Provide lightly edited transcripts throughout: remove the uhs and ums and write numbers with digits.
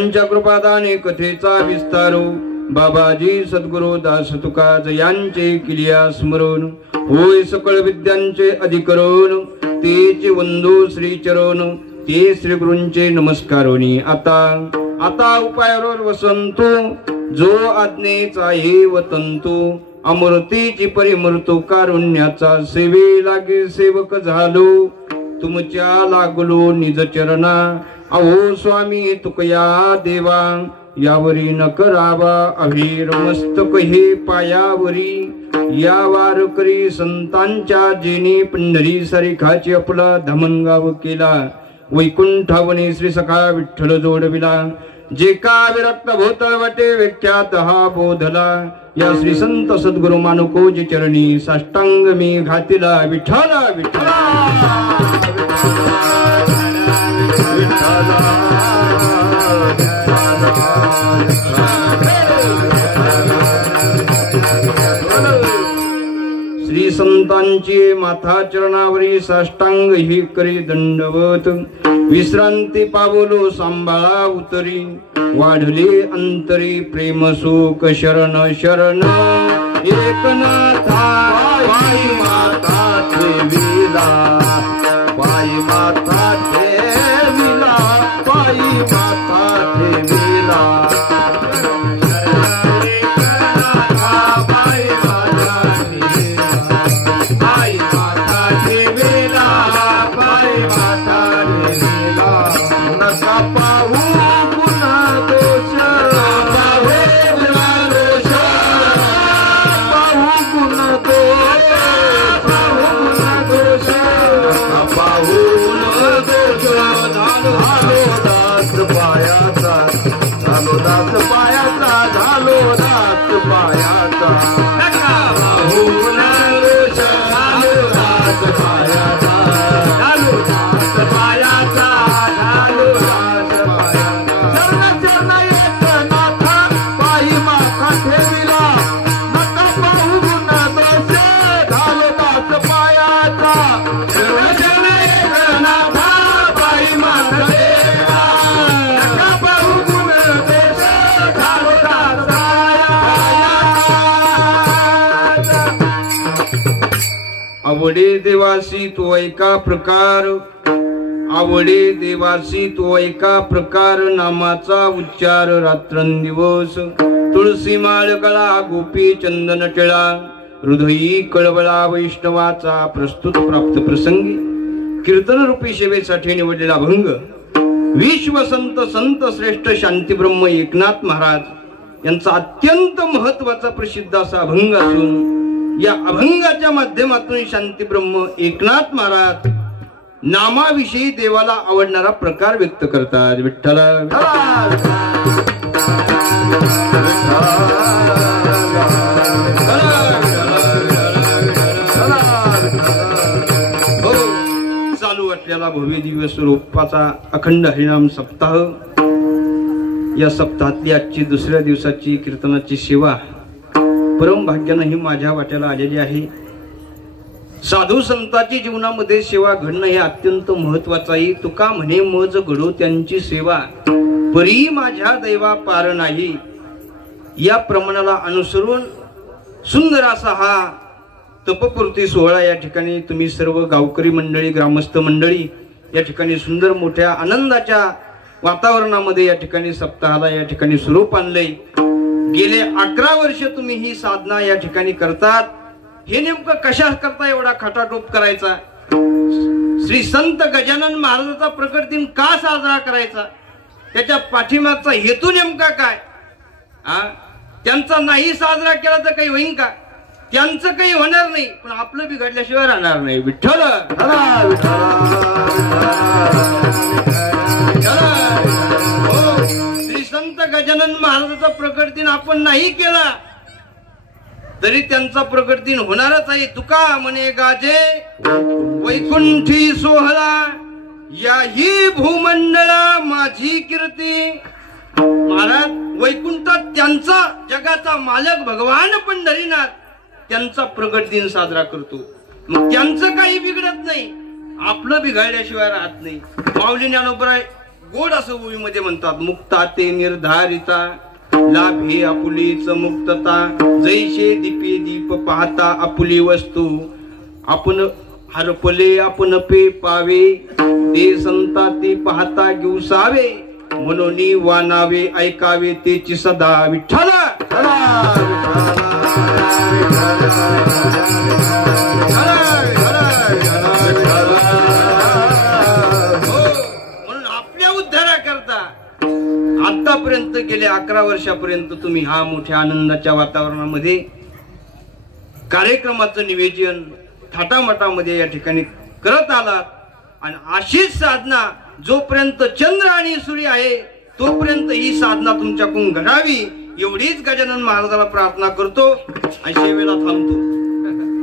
यांच्या कृपादाने कथेचा विस्तारो बाबाजी सद्गुरु दास तुकाज यांचे किलिया स्मरण होय सकळ विद्यांचे अधिकरण तेचे वंदू श्री चरण ते श्री गुरूंचे नमस्कारोनी आता उपायावर वसंतो जो आज्ञेचा हे वतंतो अमृतीची परिमृतो कारुण्याचा सेवे लागे सेवक झालो तुमच्या लागलो निज चरणा अहो स्वामी तुकया देवा यावरी न करावा अभिर मस्तक हे पायावरी या वारकरी संतांच्या जेने पंढरी सारिखाची आपला धमनगाव केला वैकुंठावने श्री सखा विठ्ठल जोडविला जे का विरक्त भूतळ वाटे विख्यात हा बोधला या श्री संत सद्गुरु मानुकोजी चरणी साष्टांग मी घातिला विठ्ठला विठ्ठला श्री संतांची माथा चरणावरी साष्टांग ही करी दंडवत विश्रांती पावलो सांभाळा उतरी वाढले अंतरी प्रेम सुख शरण शरण एकनाथा पायी माता ठेविला पायी माता ठेविला पायी माता ठेविला आवडे देवासी तो एका प्रकार आवडे देवासी तो एका प्रकार नामाचा उच्चार रात्रंदिवस तुळसी माळ गळा गोपी चंदन टिळा हृदयी कळवळा वैष्णवाचा प्रस्तुत प्राप्त प्रसंगी कीर्तन रूपी सेवेसाठी निवडलेला अभंग विश्व संत संत श्रेष्ठ शांतीब्रह्म एकनाथ महाराज यांचा अत्यंत महत्वाचा प्रसिद्ध असा अभंग असून या अभंगाच्या माध्यमातून शांतीब्रह्म एकनाथ महाराज नामाविषयी देवाला आवडणारा प्रकार व्यक्त करतात विठ्ठला चालू असलेला भव्य दिव्य स्वरूपाचा अखंड हरिनाम सप्ताह या सप्ताहातली आजची दुसऱ्या दिवसाची कीर्तनाची सेवा परम भाग्यानं ही माझ्या वाट्याला आलेली आहे। साधू संतांची जीवनामध्ये सेवा घडणं हे अत्यंत महत्वाचं आहे। तुका म्हणे मज घडो त्यांची सेवा परी माझ्या दैवा पार नाही या प्रमाणाला अनुसरून सुंदर असा हा तपपूर्ती सोहळा या ठिकाणी तुम्ही सर्व गावकरी मंडळी ग्रामस्थ मंडळी या ठिकाणी सुंदर मोठ्या आनंदाच्या वातावरणामध्ये या ठिकाणी सप्ताहाला या ठिकाणी स्वरूप आणले। गेले 11 वर्ष तुम्ही ही साधना या ठिकाणी करतात। हे नेमकं कशा करता एवढा खटाटोप करायचा? श्री संत गजानन महाराजांचा प्रकट दिन का साजरा करायचा? त्याच्या पाठीमागचा हेतू नेमका काय? त्यांचा नाही साजरा केला तर काही होईल का? त्यांचं काही होणार नाही पण आपलं बिघडल्याशिवाय राहणार नाही। विठ्ठल श्री संत गजानन महाराजांचा प्रकट दिन आपण नाही केला तरी त्यांचा प्रकट दिन होणारच आहे। तुका म्हणे गाजे वैकुंठी सोहळा याही भूमंडळा माझी कीर्ती। महाराज वैकुंठात त्यांचा जगाचा मालक भगवान पंढरीनाथ त्यांचा प्रकट दिन साजरा करतो। मग त्यांचं काही बिघडत नाही आपलं बिघडल्याशिवाय राहत नाही। माऊली ज्ञानोबा गोड असं ओवीमध्ये म्हणतात, मुक्ता ते निर्धारिता लाभे आपुलीच मुक्तता, जैसे दीपे दीप पाहता आपुली वस्तू, आपण हरपले आपण पे पावे, ते संता ते पाहता घेऊसावे, म्हणून वानावे ऐकावे तेची सदा विठ्ठल. म्हणून आपल्या उद्धाराकरता आतापर्यंत गेल्या 11 वर्षापर्यंत तुम्ही हा मोठ्या आनंदाच्या वातावरणामध्ये कार्यक्रमाचं नियोजन थाटामाटामध्ये या ठिकाणी करत आलात. आणि अशीच साधना जोपर्यंत चंद्र आणि सूर्य आहे तोपर्यंत ही साधना तुमच्याकडून घडावी एवढीच गजानन महाराजाला प्रार्थना करतो आणि सेवेला थांबतो.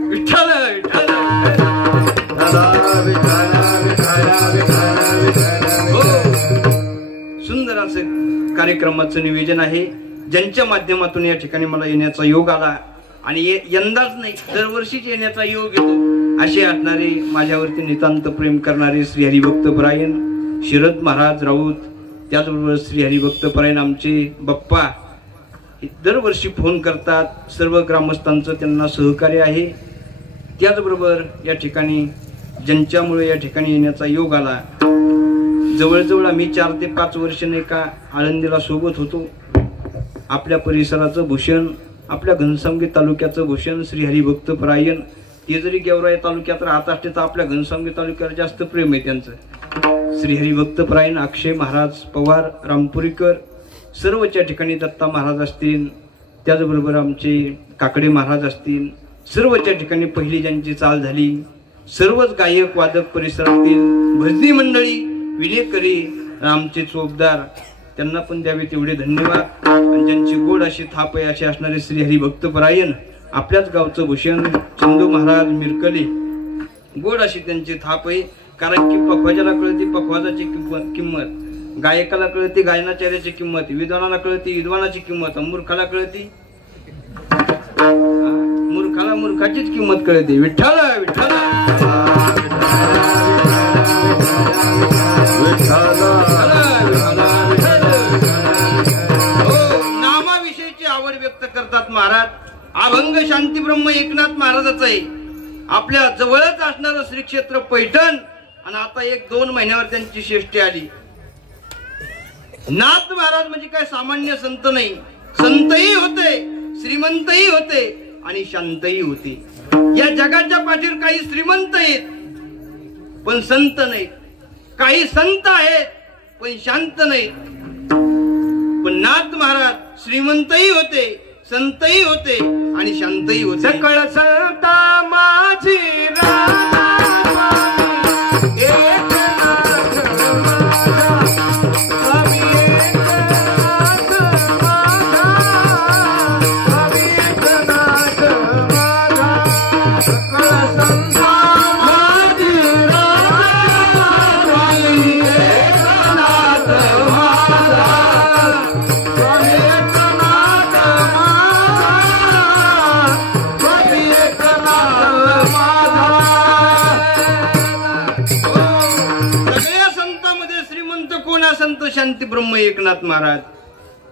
विठ्ठल विठ्ठल सुंदर असं कार्यक्रमाचं नियोजन आहे, ज्यांच्या माध्यमातून या ठिकाणी मला येण्याचा योग आला आणि यंदाच नाही दरवर्षीच येण्याचा योग येतो असे असणारे माझ्यावरती नितांत प्रेम करणारे श्री हरिभक्त परायण शरद महाराज राऊत, त्याचबरोबर श्री हरिभक्त परायण आमचे बाप्पा दरवर्षी फोन करतात. सर्व ग्रामस्थांचं त्यांना सहकार्य आहे. त्याचबरोबर या ठिकाणी ज्यांच्यामुळे या ठिकाणी येण्याचा योग आला, जवळजवळ आम्ही 4 ते 5 वर्ष नाही का आळंदीला सोबत होतो. आपल्या परिसराचं भूषण, आपल्या घनसावंगी तालुक्याचं भूषण श्री हरिभक्त परायण, ते जरी गेवराई तालुक्यात राहत असते तर आपल्या घनसावंगी तालुक्यावर जास्त प्रेम आहे त्यांचं. श्री हरिभक्त परायण अक्षय महाराज पवार रामपुरीकर, सर्वच्या ठिकाणी दत्ता महाराज असतील, त्याचबरोबर आमचे काकडे महाराज असतील, सर्वच्या ठिकाणी पहिली ज्यांची चाल झाली, सर्वच गायक वादक परिसरातील भजनी मंडळी, विलेकरी, आमचे चोपदार, त्यांना पण द्यावे तेवढे धन्यवाद. आणि ज्यांची गोड अशी थाप आहे असे असणारे श्री हरिभक्त परायण आपल्याच गावचं भूषण चंदू महाराज मिरकली, गोड अशी त्यांची थाप आहे. कारण की पखवाजाला कळते पखवाजाची किंमत, गायकाला कळते गायनाचार्याची किंमत, विद्वानाला कळते विद्वानाची किंमत, मूर्खाला कळते मूर्खाला मूर्खाचीच किंमत कळते. विठ्ठल विठ्ठल नामाविषयीची आवड व्यक्त करतात महाराज. अभंग शांती ब्रह्म एकनाथ महाराजाचं आहे. आपल्या जवळच असणारं श्री क्षेत्र पैठण आणि आता 1-2 महिन्यावर त्यांची श्रेष्ठी आली. नाथ महाराज म्हणजे काय सामान्य संत नाही, संतही होते, श्रीमंतही होते आणि शांतही होते. या जगाच्या पाठीवर काही श्रीमंत आहेत पण संत नाहीत, काही संत आहेत पण शांत नाहीत. पण नाथ महाराज श्रीमंतही होते, संतही होते आणि शांतही होते. सकळ संता माझी शांती ब्रह्म एकनाथ महाराज.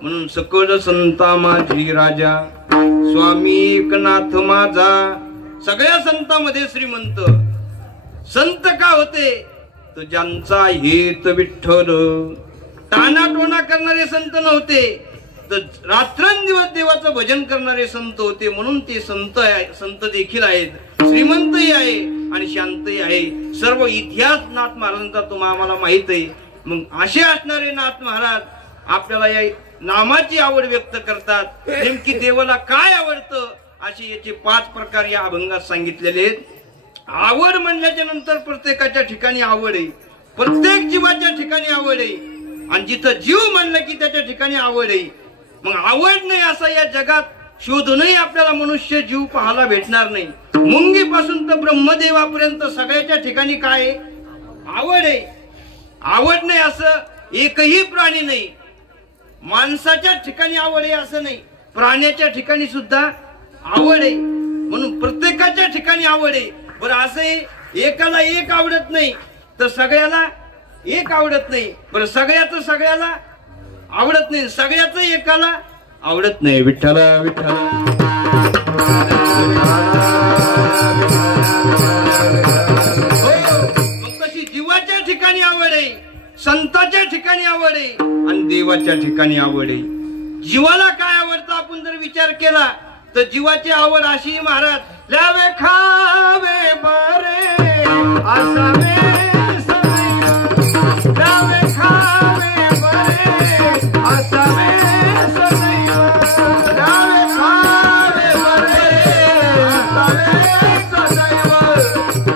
म्हणून सकळ संता माझी राजा स्वामी एकनाथ माझा. सगळ्या संतांमध्ये श्रीमंत. संत का होते तर ज्यांचा हेत विठ्ठल. टाणाटोणा करणारे संत नव्हते तर रात्रंदिवस देवाचं भजन करणारे संत होते. म्हणून ते संत देखील आहेत, श्रीमंतही आहे आणि शांतही आहे. सर्व इतिहास नाथ महाराजांचा तुम्हाला माहित आहे. मग असे असणारे नाथ महाराज आपल्याला या नामाची आवड व्यक्त करतात. नेमकी देवाला काय आवडतं असे याचे 5 प्रकार या अभंगात सांगितलेले आहेत. आवड म्हणल्याच्या नंतर प्रत्येकाच्या ठिकाणी आवड आहे, प्रत्येक जीवाच्या ठिकाणी आवड आहे आणि जिथं जीव म्हणलं की त्याच्या ठिकाणी आवड आहे. मग आवड नाही असं या जगात शोधूनही आपल्याला मनुष्य जीव पाहायला भेटणार नाही. मुंगीपासून तर ब्रह्मदेवापर्यंत सगळ्याच्या ठिकाणी काय आहे? आवड आहे. आवड नाही असं एकही प्राणी नाही. माणसाच्या ठिकाणी आवड आहे असं नाही, प्राण्याच्या ठिकाणी सुद्धा आवड आहे. म्हणून प्रत्येकाच्या ठिकाणी आवड आहे. बरं असं एकाला एक आवडत नाही तर सगळ्याला एक आवडत नाही. बरं सगळ्याचं सगळ्याला आवडत नाही, सगळ्याचं एकाला आवडत नाही. विठ्ठला विठ्ठला मग कशी जीवाच्या ठिकाणी आवड आहे, संतांच्या ठिकाणी आवड आहे आणि देवाच्या ठिकाणी आवड आहे. जीवाला काय आवडतं आपण जर विचार केला तर जीवाची आवड अशी महाराज, लावे खावे बारे असावे सदैव, लावे खावे बारे असावे सदैव, लावे खावे बारे असावे सदैव,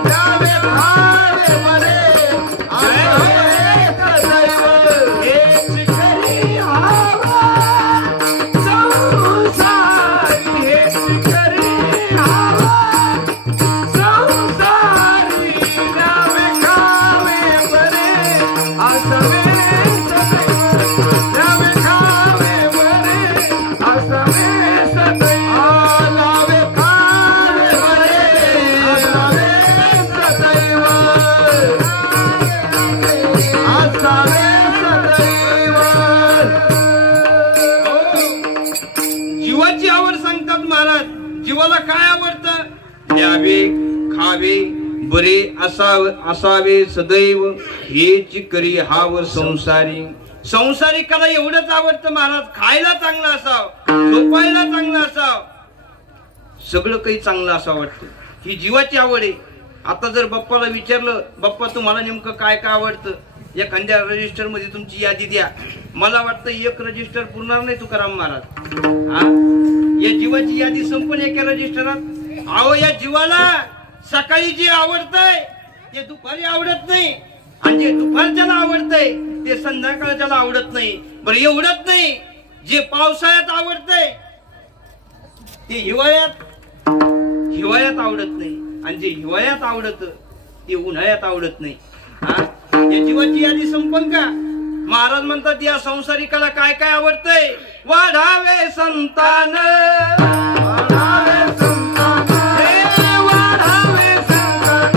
लावे खावे बारे असावे सदैव. हेच करी हवा संसारी, हेच करी हवा संसारी, लावे खावे बरे असावे सदैव, लावे खावे बरे असावे सदैव, लावे खावे बरे असावे सदैव, असावे सदैव. जीवाची आवड सांगतात महाराज. जीवाला काय आवडतं? द्यावे खावे बरे असावे सदैव, हेच करी हाव संसारी. संसारिकाला एवढंच आवडतं महाराज, खायला चांगलं असावं, झोपायला चांगलं असावं, सगळं काही चांगलं असं वाटतं. ही जीवाची आवड आहे. आता जर बाप्पाला विचारलं, बाप्पा तुम्हाला नेमकं काय काय आवडतं, एखाद्या रजिस्टर मध्ये तुमची यादी द्या. मला वाटतं एक रजिस्टर पुरणार नाही तुकाराम महाराज. हा, या जीवाची यादी संपून एका रजिस्टरात. अहो या जीवाला सकाळी जे आवडतंय ते दुपारी आवडत नाही, आणि जे दुपारच्याला आवडतंय ते संध्याकाळच्याला आवडत नाही. बरं एवढंच नाही, जे पावसाळ्यात आवडतंय ते हिवाळ्यात आवडत नाही, आणि जे हिवाळ्यात आवडत ते उन्हाळ्यात आवडत नाही. हा, या जीवाची यादी संपन का? महाराज म्हणतात या संसारिकाला काय काय आवडतंय? वाढावे संतान, वाढावे संतान, वाढावे संतान,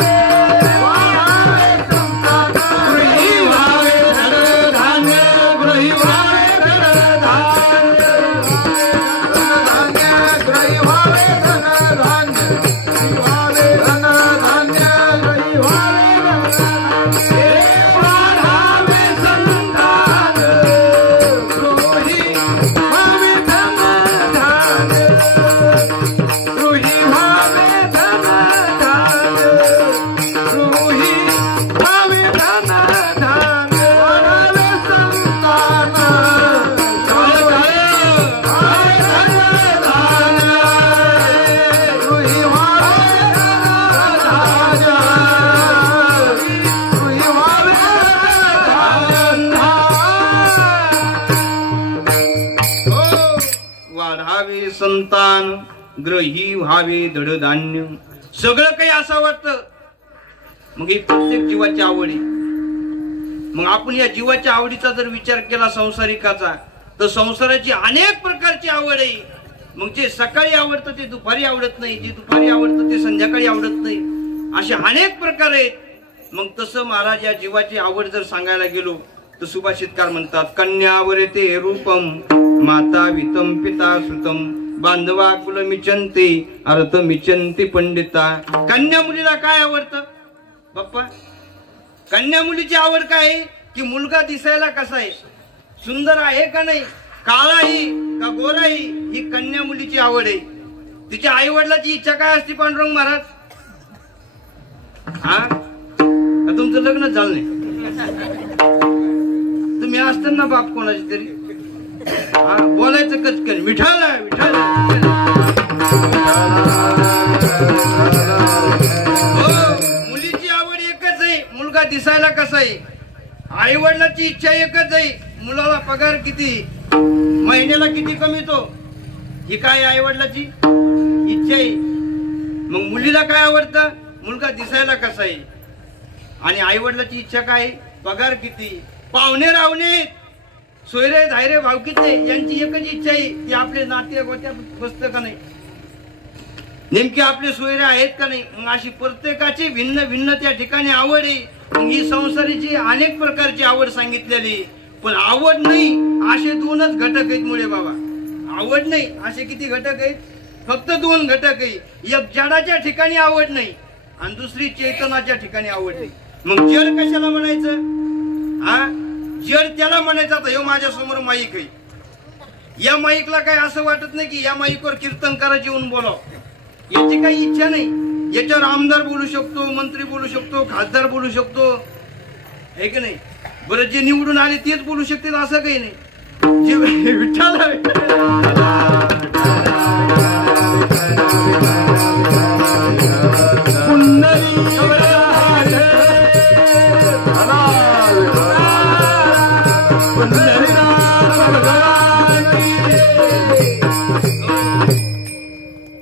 वाढावे संतान, गृही व्हावे धनधान्य, गृही व्हावे धनधान्य, गृही व्हावे धनधान्य, गृही व्हावे धनधान्य, गृही व्हावे धनधान्य, वाढावे संतान, गृही व्हावे धनधान्य, गृही व्हावे धनधान्य, गृही व्हावे धनधान्य, वाढावे संतान, गृही व्हावे धनधान्य, गृही व्हावे धनधान्य. वाढावे संतान, ग्रही व्हावे धडधान्य, सगळं काही असं वाटतं. मग ही प्रत्येक जीवाची आवड आहे. मग आपण या जीवाच्या आवडीचा जर विचार केला संसारिकाचा, तर संसाराची अनेक प्रकारची आवड आहे. मग जे सकाळी आवडतं ते दुपारी आवडत नाही, जे दुपारी आवडतं ते संध्याकाळी आवडत नाही, असे अनेक प्रकार आहेत. मग तसं महाराज या जीवाची आवड जर सांगायला गेलो तर सुभाषितकार म्हणतात, कन्यावर ते रूपम माता वितम पिता सुतम बांधवा कुल मिचंते अर्थ मिचंती पंडिता. कन्या मुलीला काय आवडतं बाप्पा? कन्या मुलीची आवड काय आहे? की मुलगा दिसायला कसा आहे, सुंदर आहे का नाही, काळाही का गोराही, ही कन्या मुलीची आवड आहे. तिच्या आई वडिलाची इच्छा काय असते पांडुरंग महाराज? हा, तुमचं लग्न झालं नाही, तुम्ही असताना बाप कोणाची तरी बोलायचं कचकन, विठाला विठाला. मुलीची आवड एकच आहे, मुलगा दिसायला कसा आहे. आई वडिलाची इच्छा एकच आहे, मुलाला पगार किती, महिन्याला किती कमीतो, ही काय आई वडिलाची इच्छा आहे. मग मुलीला काय आवडतं? मुलगा दिसायला कसा आहे, आणि आई वडिलाची इच्छा काय, पगार किती, पाहुणे रावणे सोयरे धायरे भावकीचे यांची एकच इच्छा आहे की आपले नाते गोत्यात बसतं का नाही, नेमके आपले सोयरे आहेत का नाही. मग अशी प्रत्येकाची भिन्न भिन्न त्या ठिकाणी आवड आहे. मग ही संसारीची अनेक प्रकारची आवड सांगितलेली, पण आवड नाही असे दोनच घटक आहेत मुळे बाबा. आवड नाही असे किती घटक आहेत? फक्त दोन घटक आहे. एक जडाच्या ठिकाणी आवड नाही आणि दुसरी चैतनाच्या ठिकाणी आवड नाही. मग जड कशाला म्हणायचं? हा, जड त्याला म्हणायचं. आता ह्यो माझ्या समोर माईक आहे, या माईकला काय असं वाटत नाही की या माईकवर कीर्तन करायचे येऊन बोलाव, याची काही इच्छा नाही. याच्यावर आमदार बोलू शकतो, मंत्री बोलू शकतो, खासदार बोलू शकतो, हे की नाही? बरं, जे निवडून आले तेच बोलू शकतील असं काही नाही. जे विठ्ठल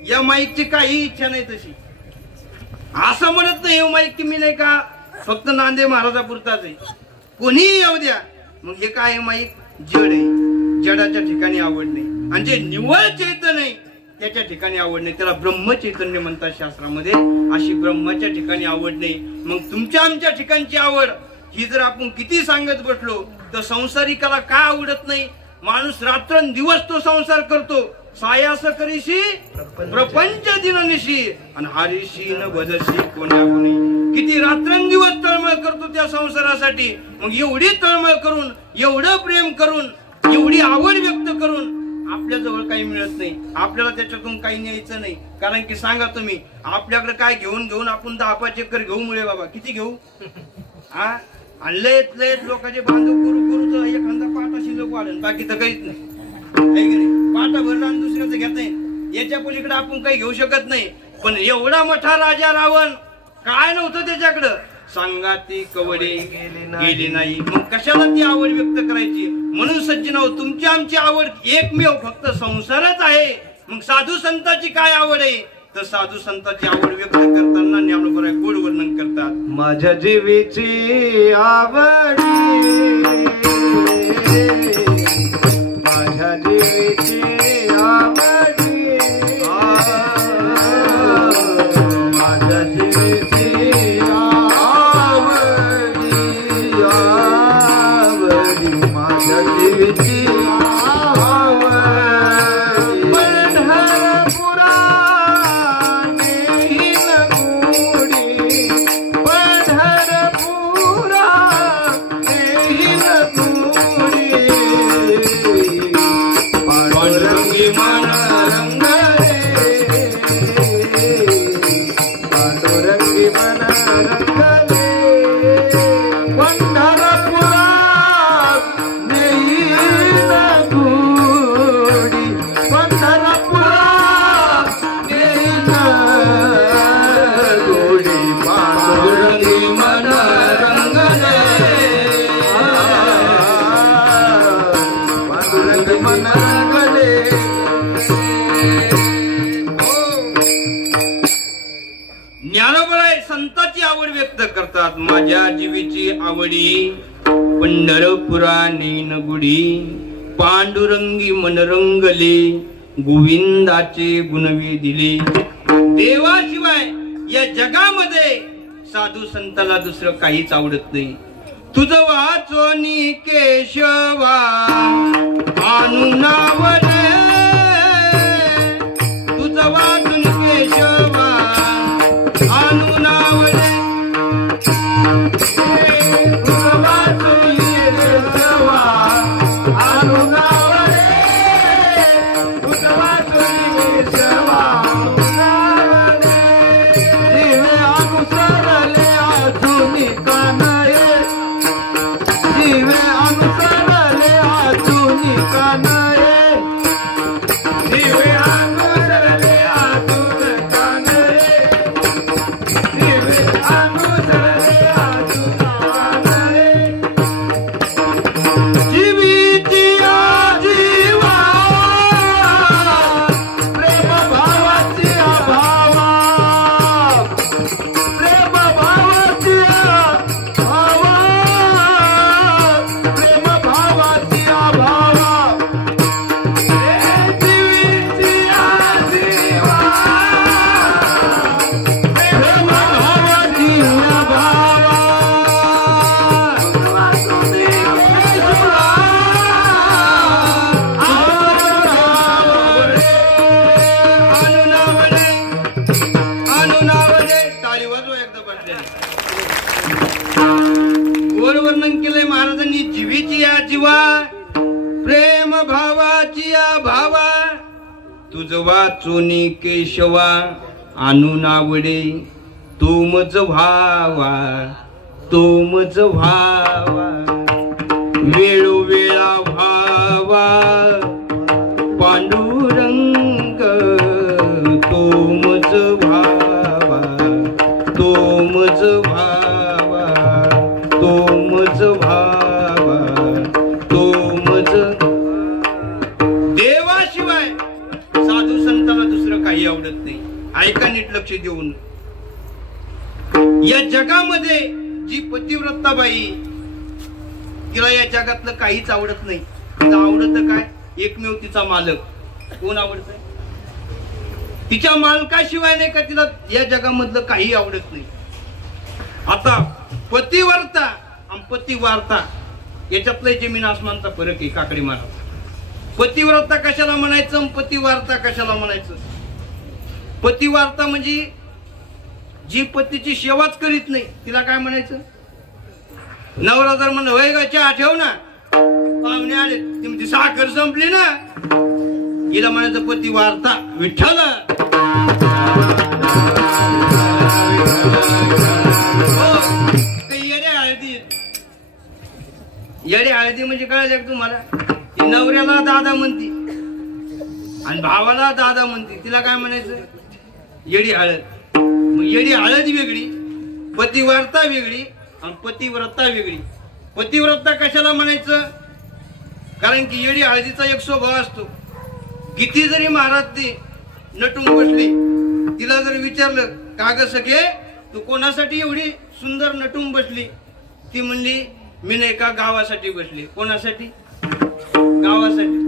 या माईकची काही इच्छा नाही तशी. असं म्हणत नाही माईक की मी नाही का फक्त नांदे महाराजापुरताच आहे, कोणीही येऊ द्या. मग हे काय माईक? जड आहे, जडाच्या ठिकाणी आवड नाही. आणि जे निव्वळ चैतन्य आहे त्याच्या ठिकाणी आवड नाही, त्याला ब्रह्मचैतन्य म्हणतात शास्त्रामध्ये. अशी ब्रह्माच्या ठिकाणी आवड नाही. मग तुमच्या आमच्या ठिकाणची आवड ही जर आपण किती सांगत बसलो तर संसारिकाला का आवडत नाही? माणूस रात्रंदिवस तो संसार करतो, सायास करीशी प्रपंच दिननिशी आणि हरीशी न बदशी कोण्या कोणी. किती रात्रंदिवस तळमळ करतो त्या संसारासाठी. मग एवढी तळमळ करून, एवढं प्रेम करून, एवढी आवड व्यक्त करून आपल्या जवळ काही मिळत नाही. आपल्याला त्याच्यातून काही न्यायचं नाही. कारण की सांगा तुम्ही, आपल्याकडे काय घेऊन घेऊन आपण 10-5 एकर घेऊ मुळे बाबा, किती घेऊ? हा, आणि लयत लयत लोकांचे बांधव करू करू तर एखादा पाटा शिल्लक वाढेल, बाकी तर काहीच नाही. पाटा भरला आणि दुसऱ्याचं घेत नाही, याच्या पलीकडे आपण काही घेऊ शकत नाही. पण एवढा मोठा राजा रावण काय नव्हतं त्याच्याकडं? सांगाती कवडे गेली नाही. मग कशाला ती आवड व्यक्त करायची? म्हणून सज्जनाओ, तुमची आमची आवड एकमेव फक्त संसारच आहे. मग साधू संतांची काय आवड आहे? तर साधू संतांची आवड व्यक्त करताना ज्ञानोबा गोड वर्णन करतात. माझ्या जीवीची आवडी, माझ्या जीवीची आवडी, माझ्या जीवीची आवडी, आवडी, माझ्या जीवीची आवडी. पंढरपुरा नेईन गुडी, पंढरपुरा नेईन गुडी. पांडुरंगी मन रंगले, पांडुरंगी मन रंगले. पंढरपुरा नेईन गुडी, पंढरपुरा नेईन गुडी. पांडुरंगी मन रंगले, पांडुरंगी मन रंगले. ज्ञानोबा संतांची आवड व्यक्त करतात. माझ्या जीवीची आवडी, पंढरपुरा नेईन गुडी. पांडुरंगी मन रंगले, गोविंदाचे गुणवी दिले. देवाशिवाय या जगामध्ये साधू संताला दुसरं काहीच आवडत नाही. तुझं वाचोनी केशवा आणू नाव रे, तुझं वाचून केशवा आणू नाव रे. तुझं वाचून केशवा आणू नाव रे, तुझं वाचून केशवा आणू नाव रे. जीवे अनुसरले अजूनी कानये, जीवे अनुसरले अजूनी कानये. जीवाचीची या जीवा प्रेम भावाची या भावा तुझ वाचोनी केशवा आणून आवडे तो मज भावा तो मज भावा वेळोवेळा भावा पांडुरंग तो मज भावा तो मज भावा तो मज भावा तो मज देवाशिवाय साधू संतांना दुसरं काही आवडत नाही. ऐका नीट लक्ष देऊन. या जगामध्ये जी पतिव्रता बाई तिला या जगातलं काहीच आवडत नाही. तिला आवडतं काय? एकमेव तिचा मालक. कोण आवडत? तिच्या मालकाशिवाय नाही का तिला या जगामधलं काही आवडत नाही. आता पतिव्रता आणि पतिवार्ता याच्यातलं जमीन आसमानचा फरक आहे. काकडी महाराज पतिव्रता कशाला म्हणायचं, पतिवार्ता कशाला म्हणायचं? पतिवार्ता म्हणजे जी पतीची सेवाच करीत नाही तिला काय म्हणायचं? नवरा जर म्हणलं होय ग चहा ठेव ना, पाहुणे आले, ती म्हणते साखर संपली ना, हिला म्हणायचं पतिवार्ता. विठ्ठल येडे हळदी म्हणजे कळलं का तुम्हाला? ती नवऱ्याला दादा म्हणती आणि भावाला दादा म्हणती, तिला काय म्हणायचं? येडी हळद. मग येडी हळद वेगळी, पतिवार्ता वेगळी आणि पतिव्रता वेगळी. पतिव्रता कशाला म्हणायचं? कारण की येडी हळदीचा एक स्वभाव असतो. किती जरी महाराज ती नटून बसली, तिला जर विचारलं का ग सखे तू कोणासाठी एवढी सुंदर नटून बसली, ती म्हणली मी नाही का गावासाठी बसली. कोणासाठी? गावासाठी.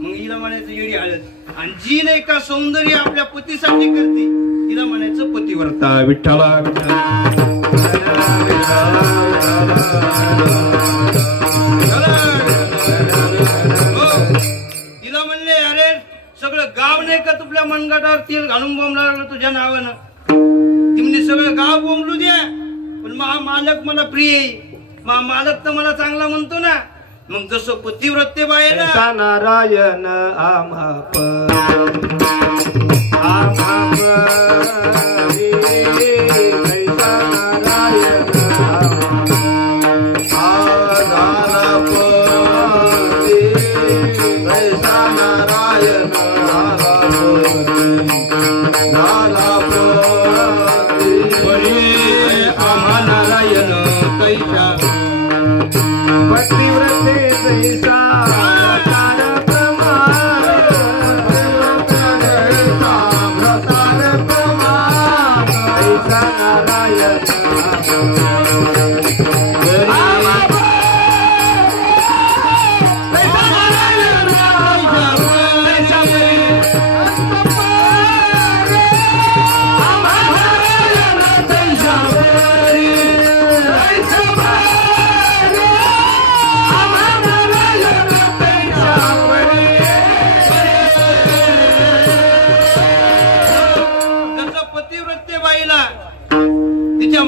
मग हिला म्हणायचं येडी हळद. आणि जी नाही का सौंदर्य आपल्या पतीसाठी करते तिला म्हणायचं पतिव्रता. विठ्ठला तिला म्हणले अरे सगळं गाव नाही का तुझ्या मनगटावर तेल घालून बोंबला लागलं तुझ्या नावानं. ती म्हणजे सगळं गाव बोंबलू द्या पण मालक मला प्रिय आहे. मालक तर मला चांगला म्हणतो ना. मग जसं पतिव्रते बायला नारायण आम्हा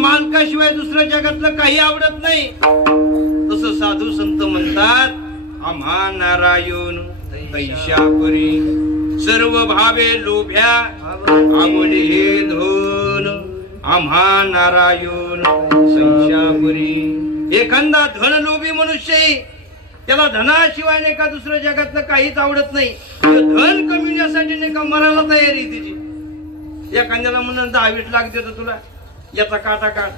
मालकाशिवाय दुसऱ्या जगातलं काही आवडत नाही. तसं साधू संत म्हणतात आम्हा नारायण तैशापरी सर्व भावे लोभ्या आवडे हे धन. आम्हा नारायण तैशापरी. एखादा धनलोभी मनुष्य त्याला धनाशिवाय नाही का दुसऱ्या जगातलं काहीच आवडत नाही. धन कमिण्यासाठी नाही का मरायला तयारी तिची. एखाद्याला म्हणून 10-20 लाख देतो तुला, याचा काटा काढ,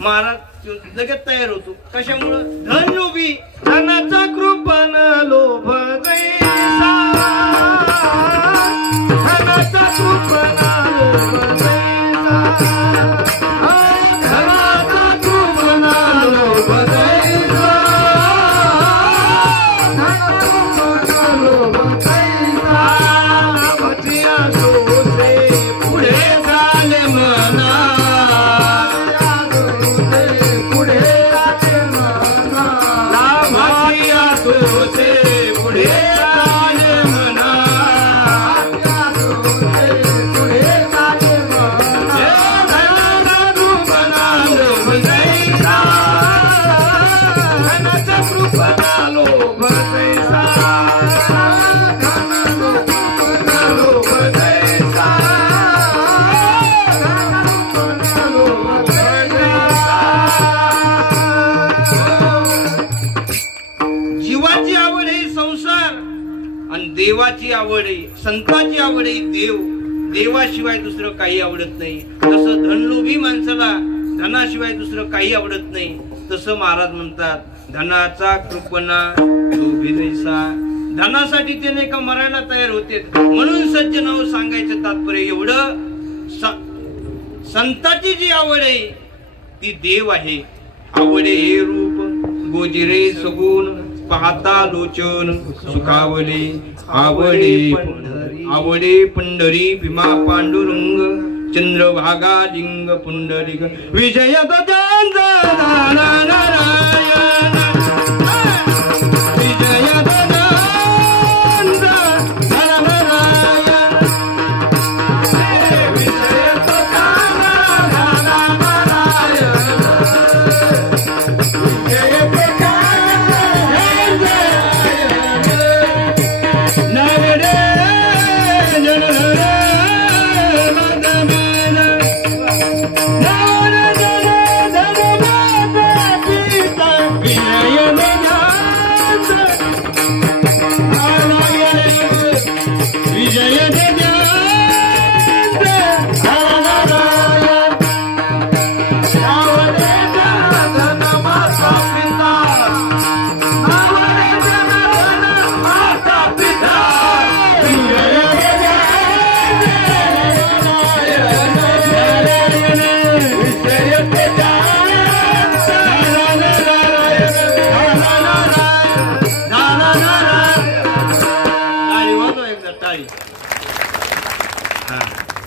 महाराज लगेच तयार होतो. कशामुळं? धन लोभी. धनाचा कृपण लोभ जैसा, धनाचा कृपण लोभ जैसा, धनाचा कृपण लोभ जैसा, धनाचा लोभ जैसा, भजिया सोसे पुढे झाले म्हणा, पुढे संताची आवड आहे देव, देवाशिवाय दुसरं काही आवडत नाही. तसं धनलोभी माणसाला धनाशिवाय दुसरं काही आवडत नाही. तसं महाराज म्हणतात धनाचा कृपणा लोभी नैसा. धनासाठी ते नाही का मरायला तयार होते. म्हणून सज्जनाव सांगायचं तात्पर्य एवढं, संताची जी आवड आहे ती देव आहे. आवडे हे रूप गोजिरे सगुण पाहता लोचन सुखावले. आवडे पंढरी भीमा पांडुरंग चंद्रभागा लिंग पुंडलिक विजय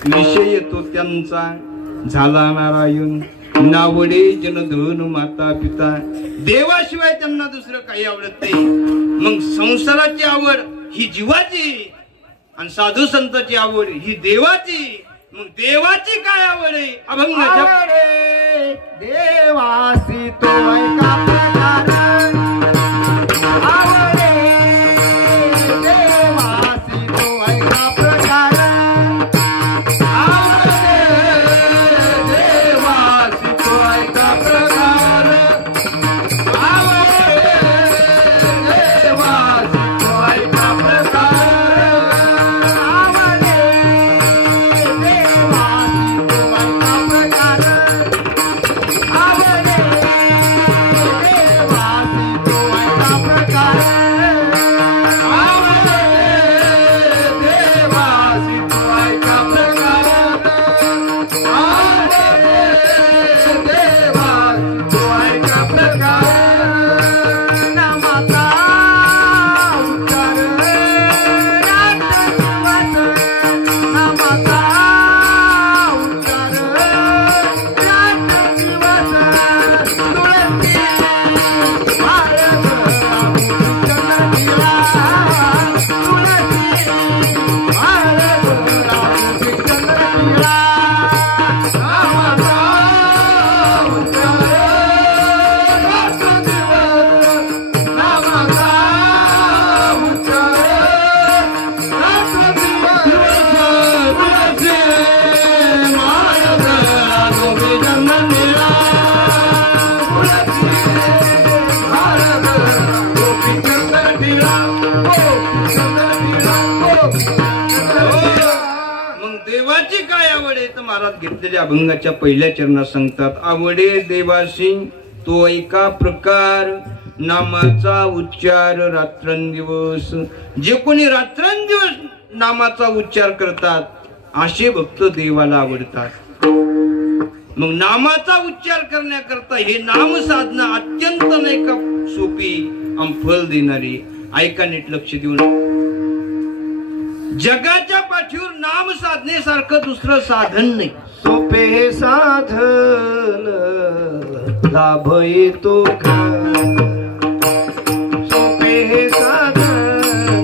विषय तो त्यांचा झाला नारायण. नावडे जनधन माता पिता. देवाशिवाय त्यांना दुसरं काही आवडत नाही. मग संसाराची आवड ही जीवाची आणि साधू संतांची आवड ही देवाची. मग देवाची काय आवड आहे? अभंगाच्या देवासी तो ऐका प्रकार. आवडे देवासी तो ऐका प्रकार. घेतलेल्या अभंगाच्या पहिल्या चरणात सांगतात. आवडे देवासी तो एका प्रकार. नामाचा उच्चार रात्रंदिवस. जे कोणी रात्रंदिवस नामाचा उच्चार करतात असे भक्त देवाला आवडतात. मग नामाचा उच्चार करण्याकरता हे नाम साधना अत्यंत नाही का सोपी आणि फल देणारी. ऐका नीट लक्ष देऊन. जगाच्या पाठीवर नाम साधनेसारखं दुसरं साधन नाही. सोपे साधन लाभ येतो. सोपे साधन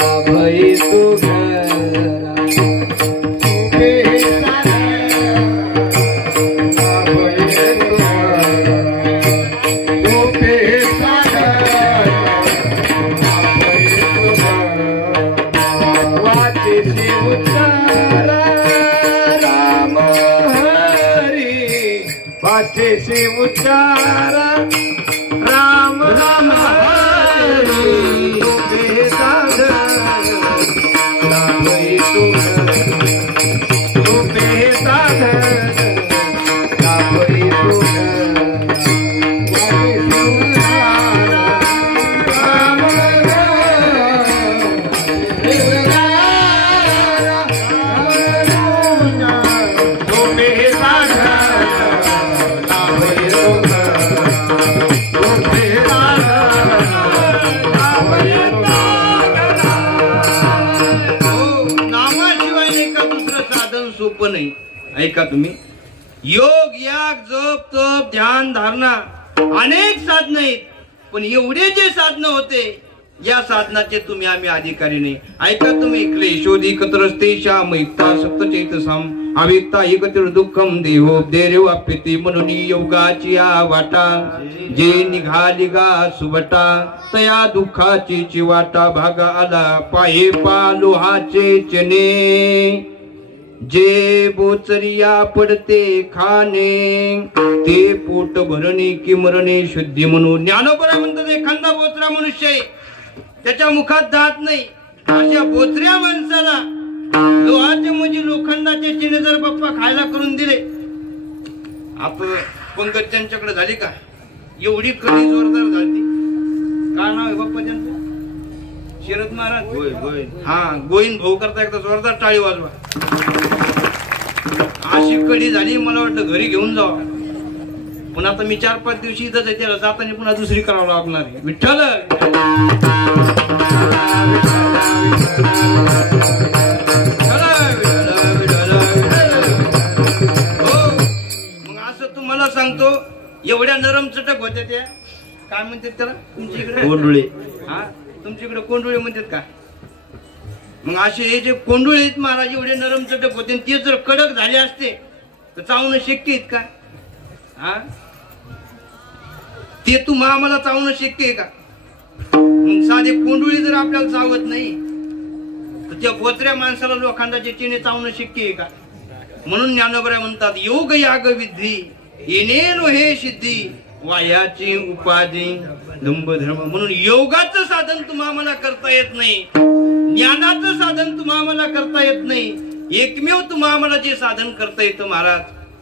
लाभ येतो. उच्चार राम राम हरी. सोपे साधन सोपे साधन लाभई नाही. ऐका तुम्ही, योग याग जप तप ध्यान धारणा अनेक साधनं आहेत, पण एवढे जे साधनं होते या साधनाचे तुम्ही आम्ही अधिकारी नाही. ऐका तुम्ही, क्लेशोधी कतरस्तेशा मैत्ता सप्तचेतसाम अवित्ता एकत्र दुःखम देहो देरेव अप्यते म्हणून योगाची या वाटा जे निघाली गा सुवटा तया दुःखाची चिवाटा भागा आला पाये पा लोहाचे चने जे बोचरिया पडते खाणे ते पोट भरणे की मरणे शुद्धी म्हणून. ज्ञानोबरा म्हणतात एखादा बोचरा मनुष्य आहे, त्याच्या मुखात दात नाही, अशा बोचऱ्या माणसाला लोहाचे म्हणजे लोखंडाचे चिन्ह जर बाप्पा खायला करून दिले. आपण पंकज त्यांच्याकडे झाली का एवढी कधी जोरदार झाली. काय नाव आहे बाप्पा त्यांचं? शरद महाराज. हा, गोविंद भाऊ करता एकदा जोरदार टाळी वाजवा. अशी कडी झाली, मला वाटलं घरी घेऊन जावा, पण आता मी 4-5 दिवशी इथंच आहे, त्याला जाताना पुन्हा दुसरी करावं लागणार आहे. विठ्ठल हो. मग असं तुम्हाला सांगतो, एवढ्या नरम चटक होत्या त्या, काय म्हणतात त्याला तुमच्याकडे? कोंडुळे. हा, तुमच्याकडे कोंडुळे म्हणतात का? मग असे हे जे कोंडुळे आहेत महाराज, एवढे नरम चटक होते, ते जर कडक झाले असते तर चावणं शक्य आहेत का? हा, ते तुम्हा आम्हाला चावणं शक्य आहे का? मग साधे कोंडुळे जर आपल्याला चावत नाही तर त्या बोचऱ्या माणसाला लोखंडाचे चिन्ह चावणं शक्य आहे का? म्हणून ज्ञानोबा म्हणतात योग याग विधी येणेनो हे सिद्धी वायाची उपाधी दंभ धर्म. म्हणून योगाचं साधन तुम्हा आम्हाला करता येत नाही, ज्ञानाचं साधन तुम्हा आम्हाला करता येत नाही. एकमेव तुम्हा आम्हाला जे साधन करता येतं महाराज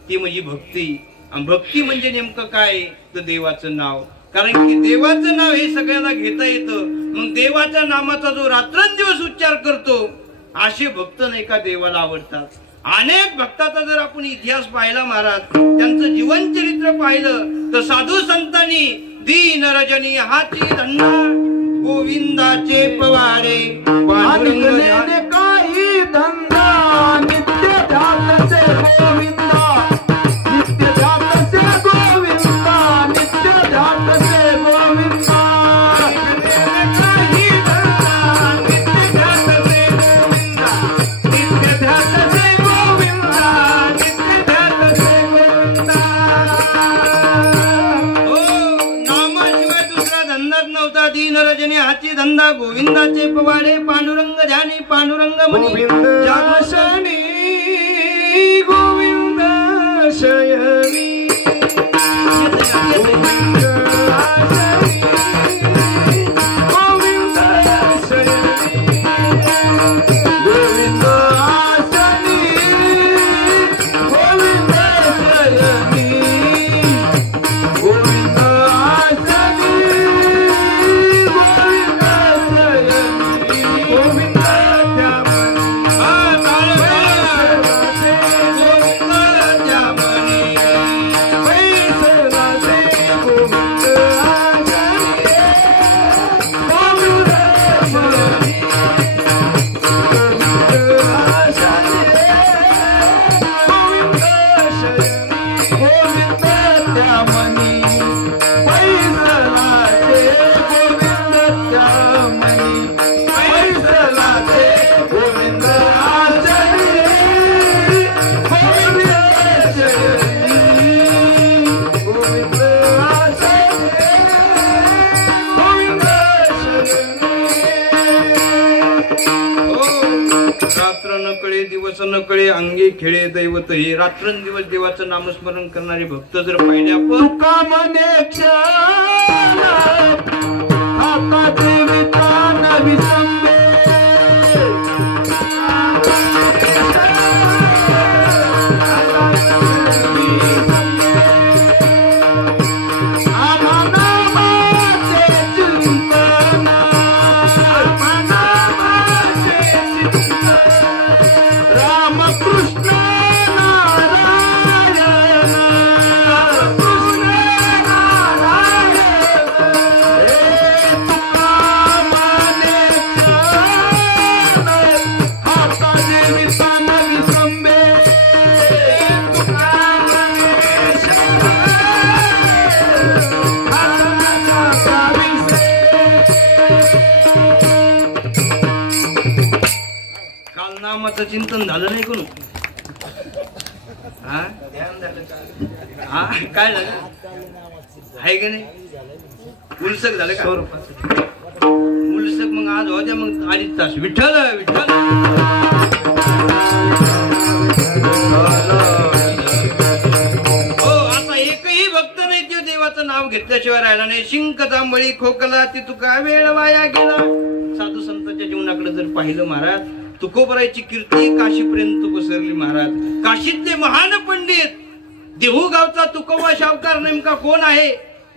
ते म्हणजे भक्ती. आणि भक्ती म्हणजे नेमकं काय तर देवाचं नाव. कारण की देवाचं नाव हे सगळ्याला घेता येतं. मग देवाच्या नामाचा जो रात्रंदिवस उच्चार करतो असे भक्त नाही का देवाला आवडतात. अनेक भक्ताचा जर आपण इतिहास पाहिला महाराज, त्यांचं जीवन चरित्र पाहिलं तर साधू संतांनी दीन रजनी हाती धन्ना गोविंदाचे पवाडे काही धंदा नित्य ध्यानसे गोविंदा नित्य ध्यानसे गोविंदा नित्य ध्यानसे गोविंदा काही धंदा नित्य ध्यानसे गोविंदा नित्य ध्यानसे गोविंदा नित्य ध्यानसे गोविंदा. नामाशिवाय दुसरा धंदाच नव्हता. दीन रजनी हाती धंदा गोविंदाचे पवाडे पांडुरंग ध्यानी पांडुरंग म्हणी गोविंद गोविंद शयनी गोविंद गोविंद शयनी गोविंद आसनी गोविंद शयनी गोविंद आसनी गोविंद दिवस न कळे अंगी खेळे दैवत हे. रात्रंदिवस देवाचं नामस्मरण करणारे भक्त जर पाहिले आपण आता देविता नवी संबे गावाचं चिंतन झालं नाही कोण? हा हा काय झालं आहे का नाही? उलसक झालं का? उलसक मग आज होत्या मग 2.5 तास विठ्ठल विठ्ठल. हो आता एकही भक्त नाही तो देवाचं नाव घेतल्याशिवाय राहिला नाही. शिंक जांभळी खोकला ती तुका वेळ वाया गेला. साधू संतांच्या जीवनाकडे जर पाहिलं महाराज, तुकोबरायची कीर्ती काशीपर्यंत पसरली महाराज. काशीतले महान पंडित देहू गावचा तुकोबा शावकार नेमका कोण आहे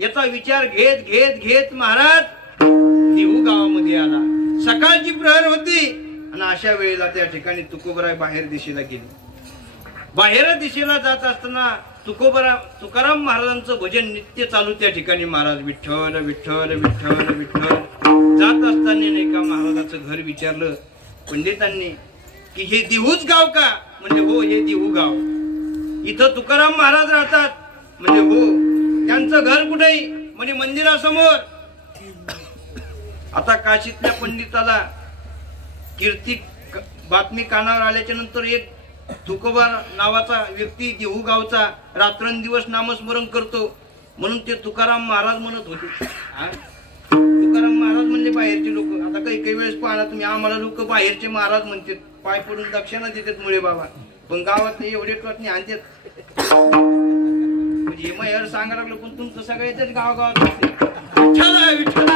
याचा विचार घेत घेत घेत महाराज देहू गावामध्ये आला. सकाळची प्रहर होती आणि अशा वेळेला त्या ठिकाणी तुकोबराय बाहेर दिशेला गेले. बाहेर दिशेला जात असताना तुकाराम महाराजांचं भजन नित्य चालू त्या ठिकाणी महाराज. विठ्ठल विठ्ठल विठ्ठल विठ्ठल जात असताना नाही का महाराजाचं घर विचारलं पंडितांनी की हे देहूच गाव का? म्हणजे हो हे देहू गाव. इथं तुकाराम महाराज राहतात. म्हणजे हो. त्यांचं घर कुठे? म्हणजे मंदिरासमोर. आता काशीतल्या पंडिताला कीर्ती बातमी कानावर आल्याच्या नंतर एक तुकोबा नावाचा व्यक्ती देहू गावचा रात्रंदिवस नामस्मरण करतो म्हणून ते तुकाराम महाराज म्हणत होते. तुकाराम महाराज म्हणजे बाहेरचे लोक. आता काही वेळेस पाहला तुम्ही आम्हाला लोक बाहेरचे महाराज म्हणतात, पाय पडून दक्षिणा देतात मुळे बाबा, पण गावात एवढे टोचणे आणतात. म्हणजे मग सांगायला लागलो पण तुमचं सगळ्याच गावागावात विठ्ठल विठ्ठल.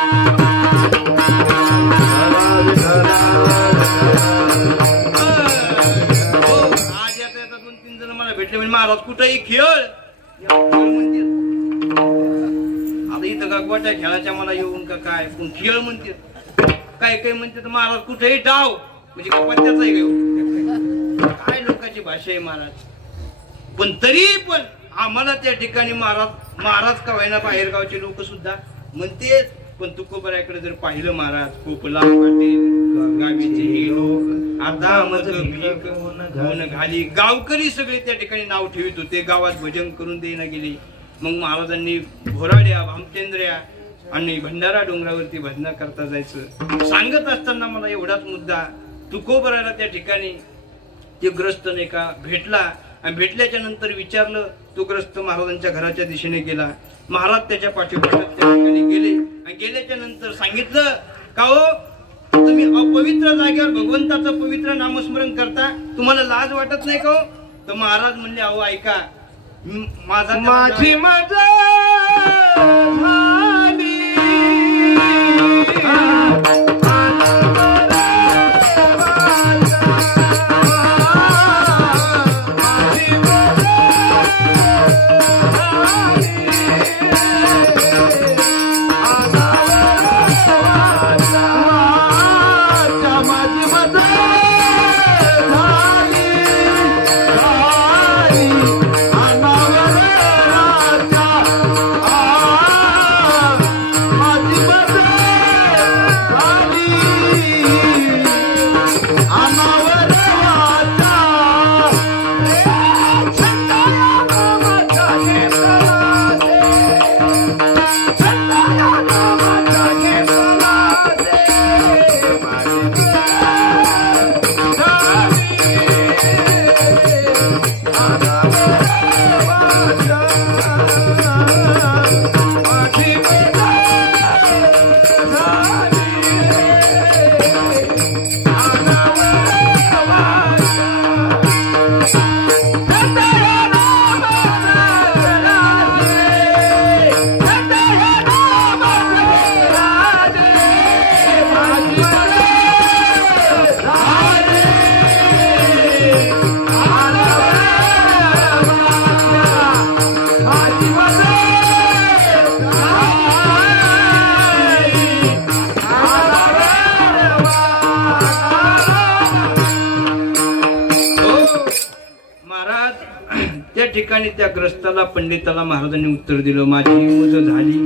आज येता 2-3 जण मला भेटले म्हणजे महाराज कुठेही खेळ म्हणते. आता इथं का गोट्या खेळायच्या मला येऊन का काय पण खेळ म्हणते. काय काही म्हणते महाराज कुठेही डाव म्हणजे का पत्त्याचा घेऊ. काय लोकांची भाषा आहे महाराज. पण तरी पण आम्हाला त्या ठिकाणी महाराज का व्हायना बाहेरगावचे लोक सुद्धा म्हणते. पण तुकोबराकडे जर पाहिलं महाराज खोपला पाटील गावीचे हे लोक आता मग घाली गावकरी सगळे त्या ठिकाणी नाव ठेवित होते. गावात भजन करून देईना गेले. मग महाराजांनी भोराड्या भामचंद्र्या आणि भंडारा डोंगरावरती भजना करता जायचं सांगत असताना मला एवढाच मुद्दा तुकोबराला त्या ठिकाणी ते ग्रस्त नाही का भेटला. आणि भेटल्याच्या नंतर विचारलं. तो ग्रस्त महाराजांच्या घराच्या दिशेने गेला. महाराज त्याच्या पाठीपाठ त्या ठिकाणी गेले आणि गेल्याच्या नंतर सांगितलं का हो तुम्ही अपवित्र जागेवर भगवंताचं पवित्र नामस्मरण करता, तुम्हाला लाज वाटत नाही का हो? तर महाराज म्हणले अहो ऐका माझी मजा ठिकाणी त्या ग्रस्ताला पंडिताला महाराजांनी उत्तर दिलं माझी मुज झाली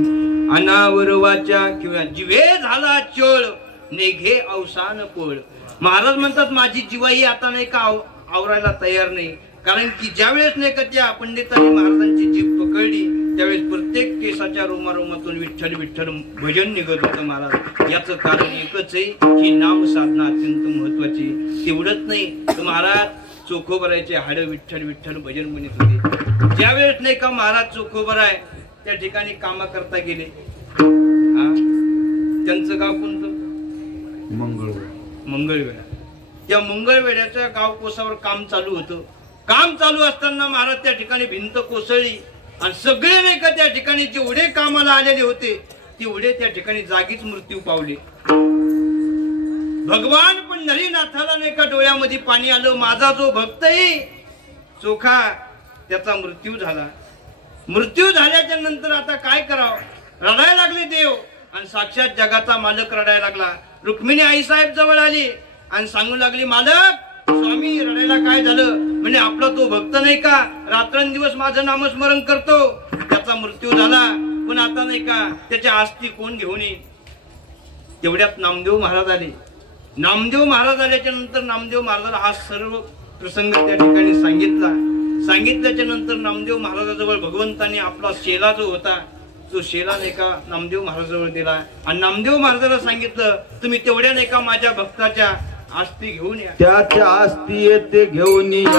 अनावर वाचा किंवा जिवे झाला चोळ नेघे अवसान पोळ. महाराज म्हणतात माझी जिवाई आता नाही का आवरायला तयार नाही. कारण की ज्या वेळेस नाही का त्या पंडितांनी महाराजांची जीभ पकडली त्यावेळेस प्रत्येक केसाच्या रोमारोमातून विठ्ठल विठ्ठल भजन निघत होतं महाराज. याचं कारण एकच आहे की नाम साधना अत्यंत महत्वाची. तेवढंच नाही तर महाराज चोखोबरायचे हाड विठ्ठल विठ्ठल भजन म्हणत होते. ज्यावेळेस नाही का महाराज चोखोबराय त्या ठिकाणी कामा करता गेले. त्यांचं गाव कोणतं? मंगळवेढा. त्या मंगळवेढ्याच्या गाव कोसावर काम चालू होतं. काम चालू असताना महाराज त्या ठिकाणी भिंत कोसळली आणि सगळे नाही का त्या ठिकाणी जेवढे कामाला आलेले होते तेवढे त्या ठिकाणी जागीच मृत्यू पावले. भगवान पंढरीनाथाला नाही का डोळ्यामध्ये पाणी आलं. माझा जो भक्तही चोखा त्याचा मृत्यू झाला. मृत्यू झाल्याच्या नंतर आता काय करावं? रडायला लागले देव आणि साक्षात जगाचा मालक रडायला लागला. रुक्मिणी आई साहेब जवळ आली आणि सांगू लागली, मालक स्वामी रडायला काय झालं? म्हणजे आपला तो भक्त नाही का रात्रंदिवस माझं नामस्मरण करतो त्याचा मृत्यू झाला. पण आता नाही का त्याच्या अस्थी कोण घेऊन येईल? तेवढ्यात नामदेव महाराज आले. नामदेव महाराज आल्याच्या नंतर नामदेव महाराजाला हा सर्व प्रसंग त्या ठिकाणी सांगितल्याच्या नंतर नामदेव महाराजाजवळ भगवंताने आपला शेला जो होता तो शेला नाही का नामदेव महाराजाजवळ दिला आणि नामदेव महाराजाला सांगितलं, तुम्ही तेवढ्या नाही का माझ्या भक्ताच्या अस्थी घेऊन या. त्याच्या अस्थी येते घेऊन या.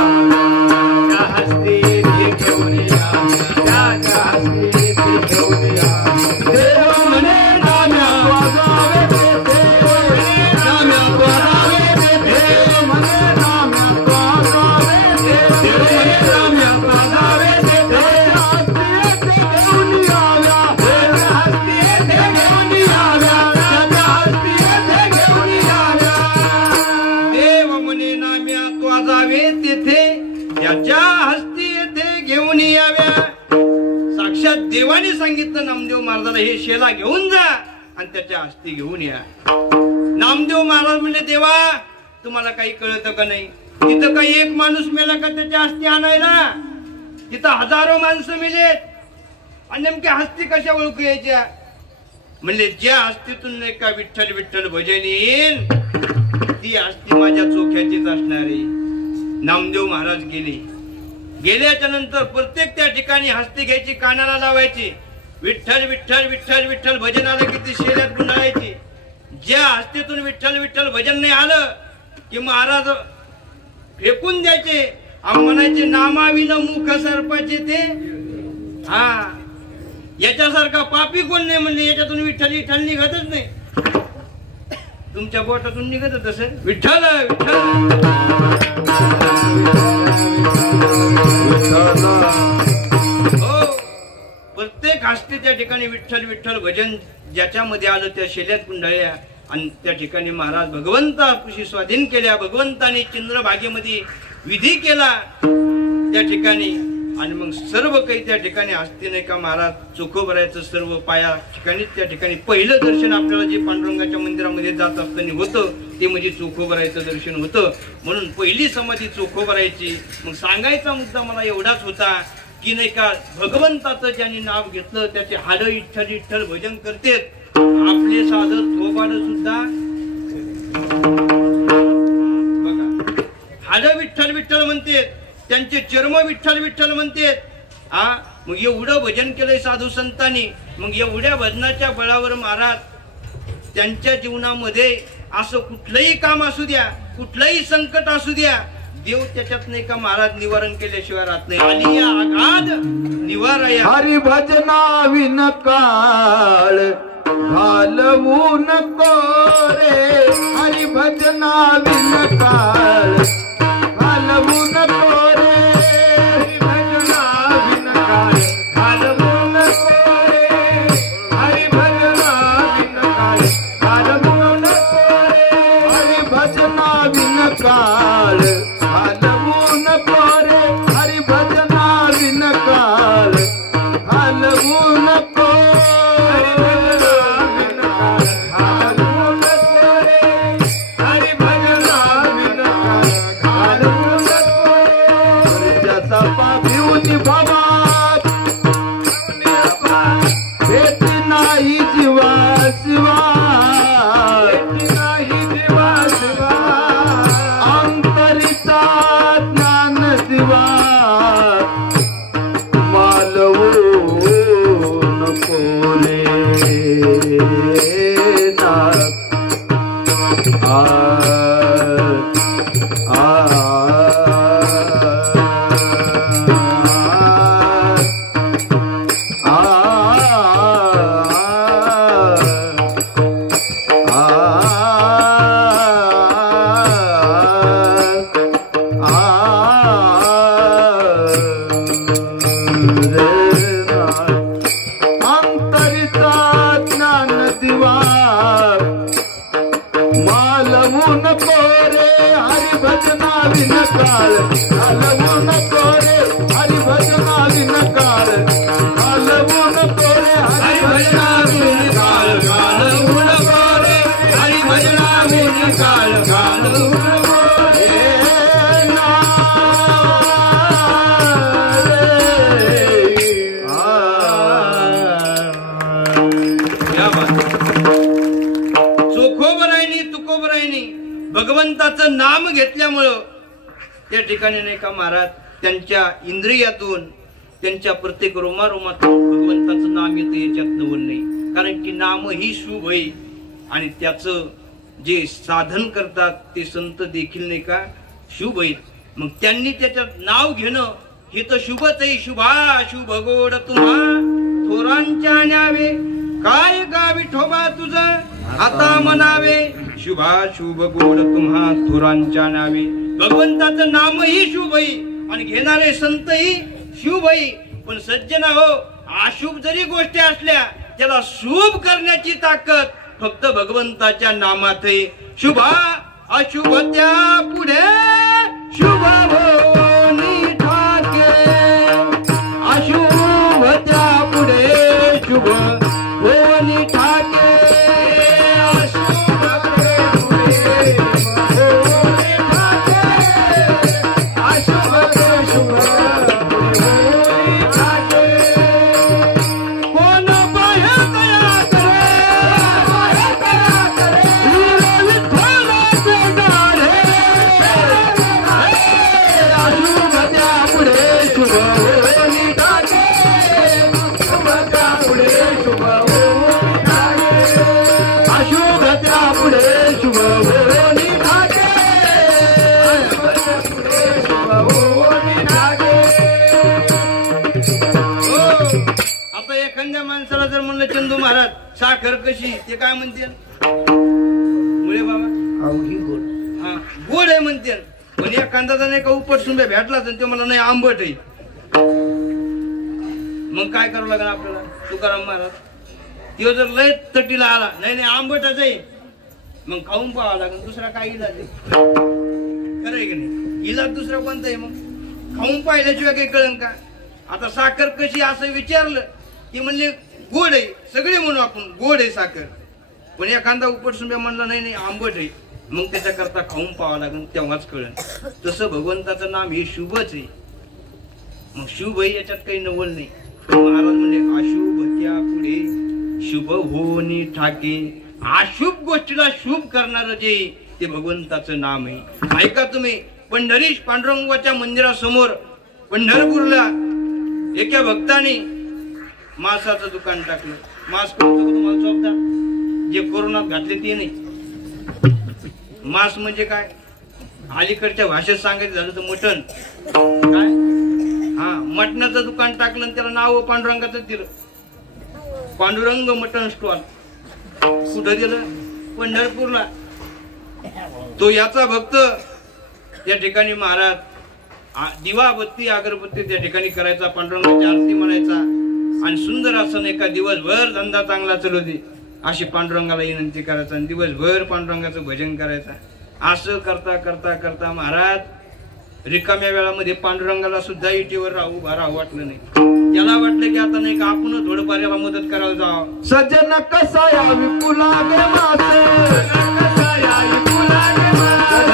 त्या हस्ती येते घेऊन या. त्याच्या हस्ती येते घेऊन या. देव म्हणे नाम्या वाजावे तेथे. नाम्या वाजावे तेथे. देव म्हणे नाम्या वाजावे तेथे. देव म्हणे नाम्या वाजावे तेथे. त्याच्या हस्ती येते घेऊन याव्या. त्याच्या हस्ती येते घेऊन याव्या. त्याच्या हस्ती येते घेऊन याव्या. देव म्हणे नाम्या वाजावे तेथे त्याच्या हस्ती येथे घेऊन याव्या. साक्षात देवाने सांगितलं नामदेव महाराजाला, हे शेला घेऊन जा आणि त्याच्या हस्ती घेऊन या. नामदेव महाराज म्हणले, देवा तुम्हाला काही कळतं का नाही? तिथं काही एक माणूस मेला का त्याच्या हस्ती आणायला? तिथं हजारो माणसं मेलेत आणि नेमक्या हस्ती कशा ओळखू यायच्या? म्हणले, ज्या हस्तीतून नाही का विठ्ठल विठ्ठल भजन येईल ती हस्ती माझ्या चोख्याचीच असणार आहे. नामदेव महाराज गेल्याच्या नंतर प्रत्येक त्या ठिकाणी हस्ती घ्यायची, कानाला लावायची, विठ्ठल विठ्ठल विठ्ठल विठ्ठल भजन आलं की ती शेल्यात गुंडाळायची. ज्या हस्तीतून विठ्ठल विठ्ठल भजन नाही आलं की महाराज फेकून द्यायचे आणि म्हणायचे, नामाविन मुख सर्पाचे ते. याच्यासारखा पापी कोण नाही. म्हणले याच्यातून विठ्ठल विठ्ठल निघतच नाही. तुमच्या बोटातून निघत असेल विठ्ठल विठ्ठल. हो, प्रत्येक हस्ती त्या ठिकाणी विठ्ठल विठ्ठल भजन ज्याच्यामध्ये आलं त्या शेल्यात गुंडाळल्या आणि त्या ठिकाणी महाराज भगवंताशी स्वाधीन केल्या. भगवंताने चंद्रभागेमध्ये विधी केला त्या ठिकाणी आणि मग सर्व काही त्या ठिकाणी हस्ती नाही का महाराज चोखोबरायचं सर्व पाया ठिकाणी त्या ठिकाणी पहिलं दर्शन आपल्याला जे पांडुरंगाच्या मंदिरामध्ये जात असताना होतं ते म्हणजे चोखोबरायचं दर्शन होतं. म्हणून पहिली समाधी चोखोबरायची. मग सांगायचा मुद्दा मला एवढाच होता की नाही का भगवंताचं ज्यांनी नाव घेतलं त्याचे हाड विठ्ठल विठ्ठल भजन करतेत. आपले साधं थोबाड सुद्धा बघा हाड विठ्ठल विठ्ठल म्हणते, त्यांचे चर्म विठ्ठल विठ्ठल म्हणते. मग एवढं भजन केलंय साधू संतांनी. मग एवढ्या भजनाच्या बळावर महाराज त्यांच्या जीवनामध्ये असं कुठलंही काम असू द्या, कुठलंही संकट असू द्या, देव त्याच्यात नाही का महाराज निवारण केल्याशिवाय राहत नाही. आली या आघात निवारया. हरी भजना विनकाळ घालवू नको रे. हरी भजना विनकाळ घालवू नको रे. हरी भजना विनकाळ घालवू नको रे. हरी भजना विनकाळ घालवू नको रे. हरी भजना विनकाळ घालवू नको रे. हरी भजना विनकाळ घालवू नको. हरी भजना विनकाळ घालवू नको रे. हरी भजना विनकाळ घालवू नको रे. ज्याचा पापिवती भावात भेट नाही जीवा शिवा. भेट नाही जीवा शिवा. अंतरिता ज्ञान दिवा मालवू हलवू नको रे हरिभजनाली नकाळ हलवू नको रे हरिभजनाली नकाळ घालवू नको रे हरिभजनाली नकाळ घालवू नको रे भगवंताचं नाम घेतल्यामुळं त्या ठिकाणी नाही का महाराज त्यांच्या इंद्रियातून त्यांच्या प्रत्येक रोमारोमातून भगवंताचं नाम येतं याच्यात नवल नाही. कारण की नाम ही शुभ आहे आणि त्याचं जे साधन करतात ते संत देखील नाही का शुभ आहेत. मग त्यांनी त्याच्यात नाव घेणं हे तर शुभच आहे. शुभा शुभ गोड तुम्हा थोरांच्या न्यावे काय गावी ठोबा तुझा आता म्हणावे शुभा शुभ गोड तुम्हा थोरांच्या नावे. भगवंताचं नामही शुभ आहे आणि घेणारे संतही शुभ आहे. पण सज्जना हो अशुभ जरी गोष्टी असल्या त्याला शुभ करण्याची ताकद फक्त भगवंताच्या नामात आहे. शुभा अशुभ त्या पुढे शुभ होनी ठाके अशुभ त्या पुढे शुभ होनी ठाके चंदू महाराज साखर कशी ते काय म्हणते मुळे बाबा गोड हा गोड आहे म्हणते. पण एखादा नाही का उपट सुंब्या भेटला तर ते मला नाही आंबट आहे. मग काय करावं लागेल आपल्याला तुकाराम महाराज तो जर लय तटीला आला नाही नाही आंबटच आहे मग खाऊन पाहावं लागेल. दुसरा काय इलाज आहे खरं आहे की नाही. इलाज दुसरा कोणता आहे मग खाऊन पाहिल्याशिवाय काही कळन का. आता साखर कशी असं विचारलं की म्हणले गोड आहे सगळे म्हणू आपण गोड आहे साखर. पण एखादा उपटसुंब्या म्हणला नाही नाही आंबट आहे मग त्याच्याकरता खाऊन पाहावं लागेल तेव्हाच कळन. तसं भगवंताचं नाम हे शुभच आहे. मग शुभ आहे याच्यात काही नवल नाही. महाराज म्हणजे अशुभ त्या पुढे शुभ होनी ठाके. अशुभ गोष्टीला शुभ करणार जे ते भगवंताचं नाम आहे. ऐका तुम्ही पंढरीश पांडुरंगाच्या मंदिरासमोर पंढरपूरला एका भक्ताने मांसाचं दुकान टाकलं. मांस करतो तुम्हाला चौकदा जे कोरोनात घातले ते नाही. मांस म्हणजे काय अलीकडच्या भाषेत सांगायचं झालं तर मटण काय हा मटणाचं दुकान टाकलं त्याला नाव पांडुरंगाचं दिलं. पांडुरंग मटण स्टॉल कुठं दिलं पंढरपूरला. तो याचा भक्त त्या ठिकाणी महाराज दिवा बत्ती अगरबत्ती त्या ठिकाणी करायचा पांडुरंगाची आरती म्हणायचा आणि सुंदर असं एका दिवसभर धंदा चांगला चालू दे अशी पांडुरंगाला विनंती करायचा आणि दिवसभर पांडुरंगाचं भजन करायचा. असं करता करता करता महाराज रिकाम्या वेळामध्ये पांडुरंगाला सुद्धा इटीवर उभा राहू वाटलं नाही. त्याला वाटलं की आता नाही का आपण थोडंफार याला मदत करायला जावं. सज्जन कसा या विपुला गे मासे कसा या विपुला गे मासे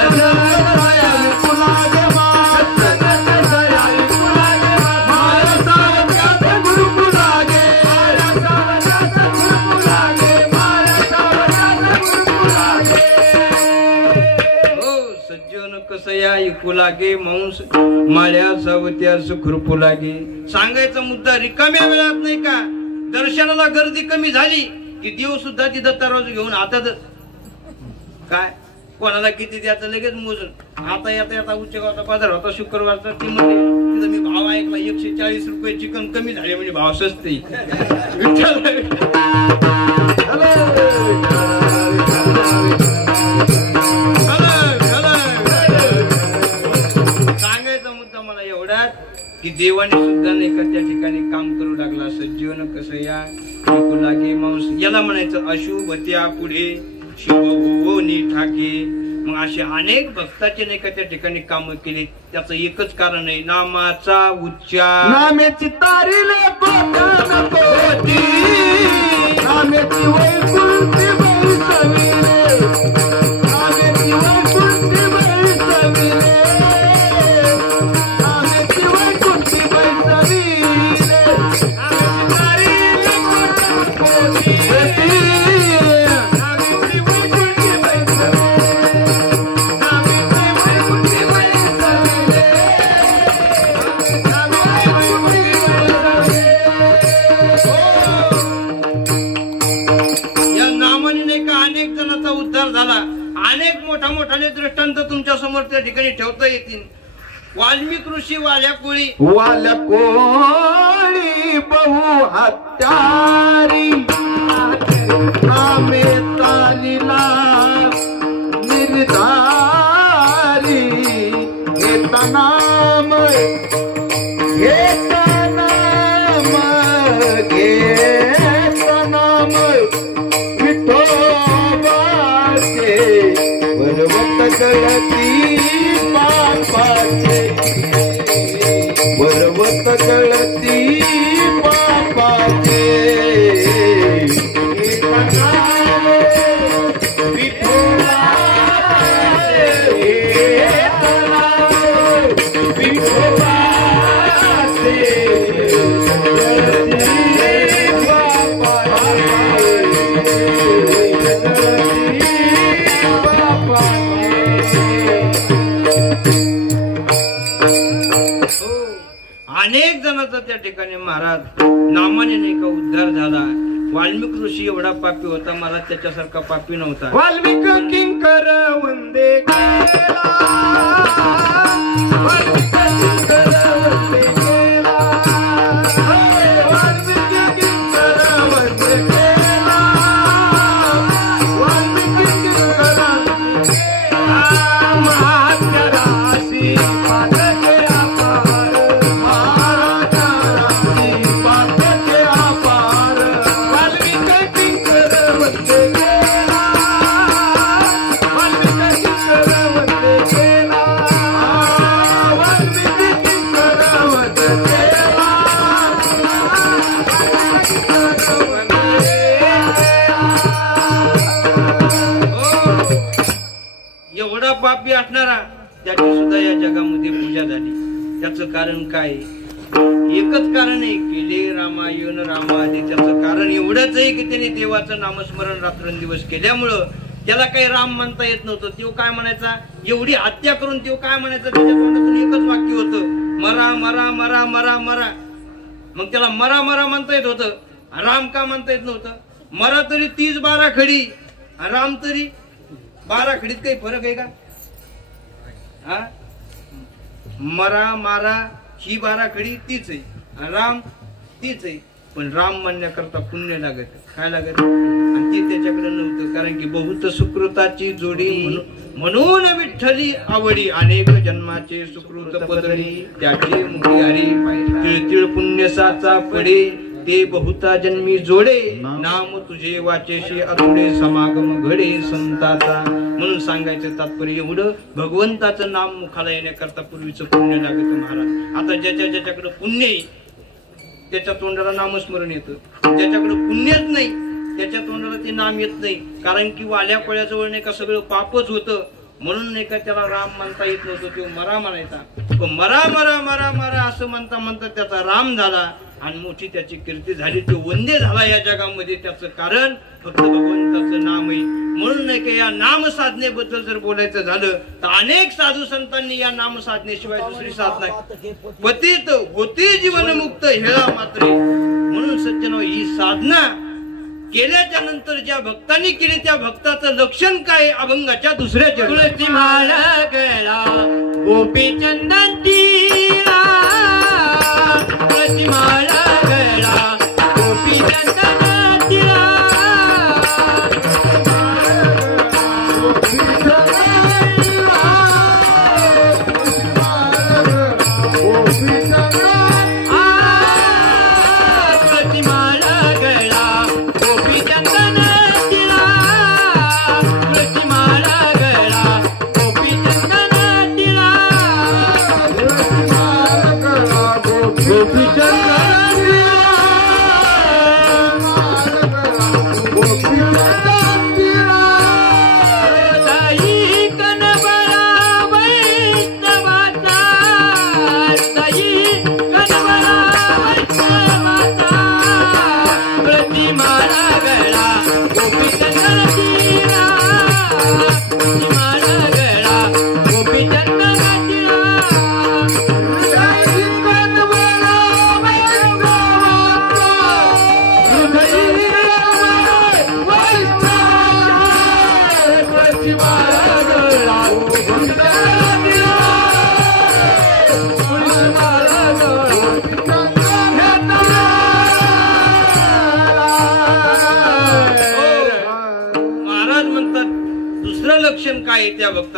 ऐकू लागे मांस माळ्या सावत्या सुखरूपू लागे. सांगायचा मुद्दा रिकाम्या वेळात नाही का दर्शनाला गर्दी कमी झाली की देव सुद्धा तिथं तराजू घेऊन हातात काय कोणाला किती द्यायचं लगेच मोजून. आता येता उच्च गावचा बाजार होता शुक्रवारचा ती म्हणजे तिथं मी भाव ऐकला 140 रुपये चिकन कमी झाले म्हणजे भाव स्वस्त. की देवाने सुद्धा नाही का त्या ठिकाणी काम करू लागला. सज्जीवन कसं या ऐकू लागे मांस याला म्हणायचं अशुभ त्या पुढे शुभ होनी ठाके. मग असे अनेक भक्ताचे नाही का त्या ठिकाणी काम केली. त्याचं एकच कारण आहे, नामाचा उच्चार. नामेची तारीले गोट्या नको होती, नामेची वैकुंठी बैसविले, नामेची वैकुंठी बैसविले, नामेची वैकुंठी बैसविले, नामेची तारीले गोट्या नको होती, नामेची वैकुंठी बैसविले, नामेची वैकुंठी बैसविले. या नामाने नाही का अनेक जणांचा उद्धार झाला. अनेक मोठा मोठाले दृष्टांत तुमच्या समोर त्या ठिकाणी ठेवता येतील. वाल्मिक ऋषी वाल्या कोळी बहु हत्यारी नामे तालीला निर्धारी घेता नाम घेता नाम घेता नाम विठोबाचे पर्वत गळती पापाचे पर्वत गळती पापाचे घेता नाम विठोबाचे घेता नाम विठोबाचे गळती अनेक जणांचा त्या ठिकाणी महाराज नामाने नाही का उद्धार झाला. वाल्मिक ऋषी एवढा पापी होता, महाराज त्याच्यासारखा पापी नव्हता. वाल्मिक किंकर वंदे केला, वाल्मिक किंकर वंदे केला, वाल्मिक किंकर वंदे केला, वाल्मिक किंकर महाराजासी पादके अपार, महाराजासी पादके अपार, वाल्मिक किंकर वंदे केला, वाल्मिक किंकर वंदे केला, वाल्मिक किंकर वंदे केला, एवढा पापी असणारा त्याची सुद्धा या जगामध्ये पूजा झाली. त्याचं कारण काय? एकच कारण आहे, केले रामायण रामादी. त्याचं कारण एवढंच आहे की त्याने देवाचं नामस्मरण रात्रंदिवस केल्यामुळं त्याला काही राम म्हणता येत नव्हतं. तो काय म्हणायचा, एवढी हत्या करून तो काय म्हणायचा, त्याच्या तोंडातून एकच वाक्य होतं, मरा मरा मरा मरा मरा. मग त्याला मरा मरा म्हणता येत होतं, राम का म्हणता येत नव्हतं? मरा तरी 30-12 खडी, राम तरी 12 खडीत काही फरक आहे का? हा, मरा मारा ही 12 खडी तीच आहे, राम तीच आहे. पण राम म्हणण्याकरता पुण्य लागत. काय लागत? आणि ती त्याच्याकडे नव्हतं. कारण की बहुत सुकृताची जोडी म्हणून विठ्ठली आवडी, अनेक जन्माचे सुकृत पदरी त्याचे मुखी हरी. तिळतिळ पुण्य साचा पडे ते बहुता जन्मी जोडे, नाम तुझे वाचेशी अतुडे समागम घडे संताचा. म्हणून सांगायचं तात्पर्य एवढं, भगवंताचं नाम मुखाला येण्याकरता पूर्वीचं पुण्य लागत महाराज. आता ज्याच्याकडे पुण्य आहे त्याच्या तोंडाला नामस्मरण येतं, ज्याच्याकडे पुण्यच नाही त्याच्या तोंडाला ते नाम येत नाही. कारण की वाल्या कोळ्याजवळ नाही का सगळं पापच होतं, म्हणून नाही का त्याला राम म्हणता येत नव्हतं, तो मरा म्हणायचा. मरा मरा मरा मरा असं म्हणता म्हणता त्याचा राम झाला आणि मोठी त्याची कीर्ती झाली. तो वंदे झाला या जगामध्ये. त्याचं कारण फक्त भगवंताचं नाम आहे. म्हणून नाही का या नाम साधनेबद्दल जर बोलायचं झालं तर अनेक साधू संतांनी या नाम साधनेशिवाय दुसरी साधना पतित होती जीवनमुक्त हेळा मात्रे. म्हणून सज्जनो, ही साधना केल्याच्या नंतर ज्या भक्तांनी केली त्या भक्ताचं लक्षण काय? अभंगाच्या दुसऱ्या तुळशी माळा गळा गोपी चंदन तीरा, तुळशी माळा गळा गोपी चंदन तीरा,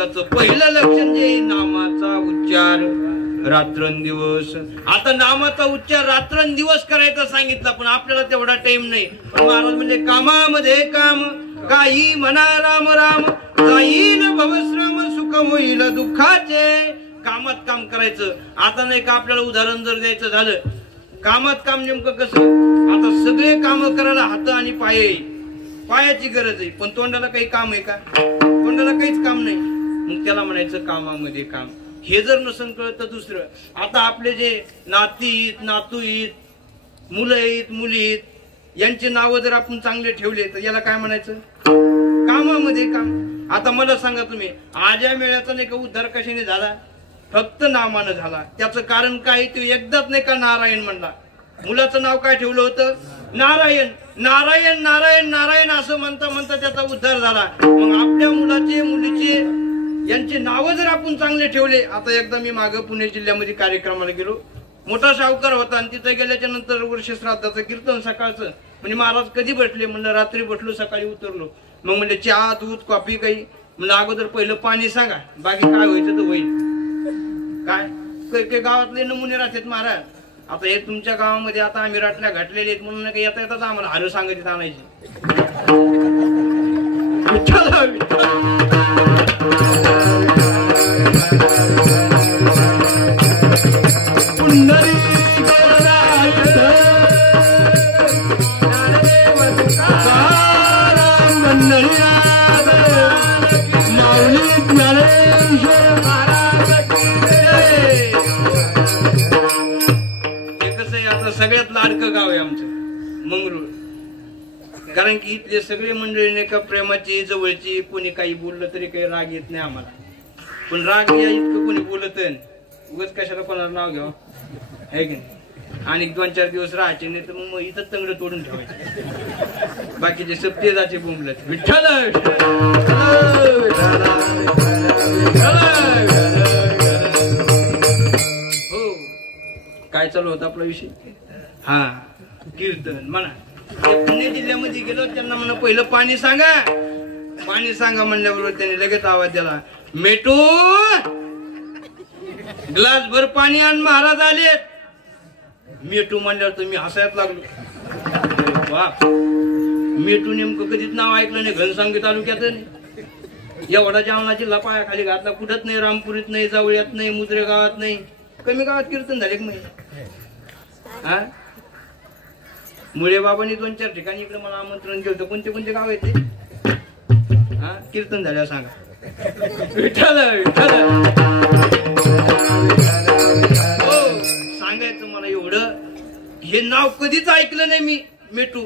नावाचं पहिलं लक्षण जे नामाचा उच्चार रात्रंदिवस. आता नामाचा उच्चार रात्रंदिवस करायचा सांगितलं, पण आपल्याला तेवढा टाइम नाही. पण महाराज म्हणजे कामामध्ये काम, काही म्हणा राम राम, जाईल भवश्रम सुख होईल दुःखाचे. कामात काम करायचं. आता नाही का आपल्याला उदाहरण जर द्यायचं झालं, कामात काम नेमकं कसं, आता सगळे काम करायला हात आणि पाय, पायाची गरज आहे, पण तोंडाला काही काम आहे का? तोंडाला काहीच काम नाही. मग त्याला म्हणायचं कामामध्ये काम. हे जर नसन कळत तर दुसरं, आता आपले जे नातीत नातूत, मुलं आहेत मुली आहेत, यांची नावं जर आपण चांगले ठेवले तर याला काय म्हणायचं? कामामध्ये काम. आता मला सांगा तुम्ही, आज्या मेळ्याचा नाही का उद्धार कशाने झाला? फक्त नामानं झाला. त्याचं कारण काय? ते एकदाच नाही का नारायण म्हणला. मुलाचं नाव काय ठेवलं होतं? नारायण. नारायण नारायण नारायण असं म्हणता म्हणता त्याचा उद्धार झाला. मग आपल्या मुलाचे मुलीचे यांचे नाव जर आपण चांगले ठेवले. आता एकदा मी मागं पुणे जिल्ह्यामध्ये कार्यक्रमाला गेलो, मोठा शाहूकार होता आणि तिथे गेल्याच्या नंतर वर्ष श्राद्धाचं कीर्तन सकाळचं. म्हणजे महाराज कधी बसले? म्हणलं रात्री बसलो, सकाळी उतरलो. मग म्हणजे चहा दूध कॉफी काही? म्हणलं अगोदर पहिलं पाणी सांगा, बाकी काय व्हायचं तर होईल. काय काही गावातले नमुने राहतात महाराज. आता हे तुमच्या गावामध्ये आता आम्ही राटल्या घातलेले आहेत म्हणून काही येता येतात आम्हाला हार सांगायची आणायची. सगळ्यात लाडकं गाव आहे आमचं मंगरूळ. कारण की इथले सगळे मंडळी नाही का प्रेमाची, जवळची. कोणी काही बोललं तरी काही राग येत नाही आम्हाला. पण राग या इतकं कोणी बोलत उगाच कशाला कोणाला नाव घ्यावं आहे की नाही. आणि 2-4 दिवस राहायचे नाही तर मग इथं तंगड तोडून ठेवायचे. बाकीचे सप्तेजाचे बोंबलत विठ्ठल. हो, काय चालू होता आपला विषय? हा, कीर्तन म्हणा. पुणे जिल्ह्यामध्ये गेलो, त्यांना म्हणा पहिलं पाणी सांगा. पाणी सांगा म्हणल्याबरोबर त्यांनी लगेच आवाज दिला, मेटू ग्लास भर पाणी आण. महाराज आलेत. मेटू म्हणल्यावर तर मी हसायला लागलो. वा, मेटू नेमकं कधीच नाव ऐकलं नाही. घनसांगी तालुक्यात एवढा जावनाची लपाया खाली घातला. कुठंच नाही, रामपुरीत नाही, जावळ्यात नाही, मुद्रे गावात नाही. कमी गावात कीर्तन झाले का? हा, मुळे बाबांनी 2-4 ठिकाणी इकडे मला आमंत्रण केलं. कोणते कोणते गाव आहेत ते? हा, कीर्तन झाल्या सांगा. विठ्ठल विठ्ठल. हो, सांगायचं मला एवढं, हे नाव कधीच ऐकलं नाही मी, मेटू.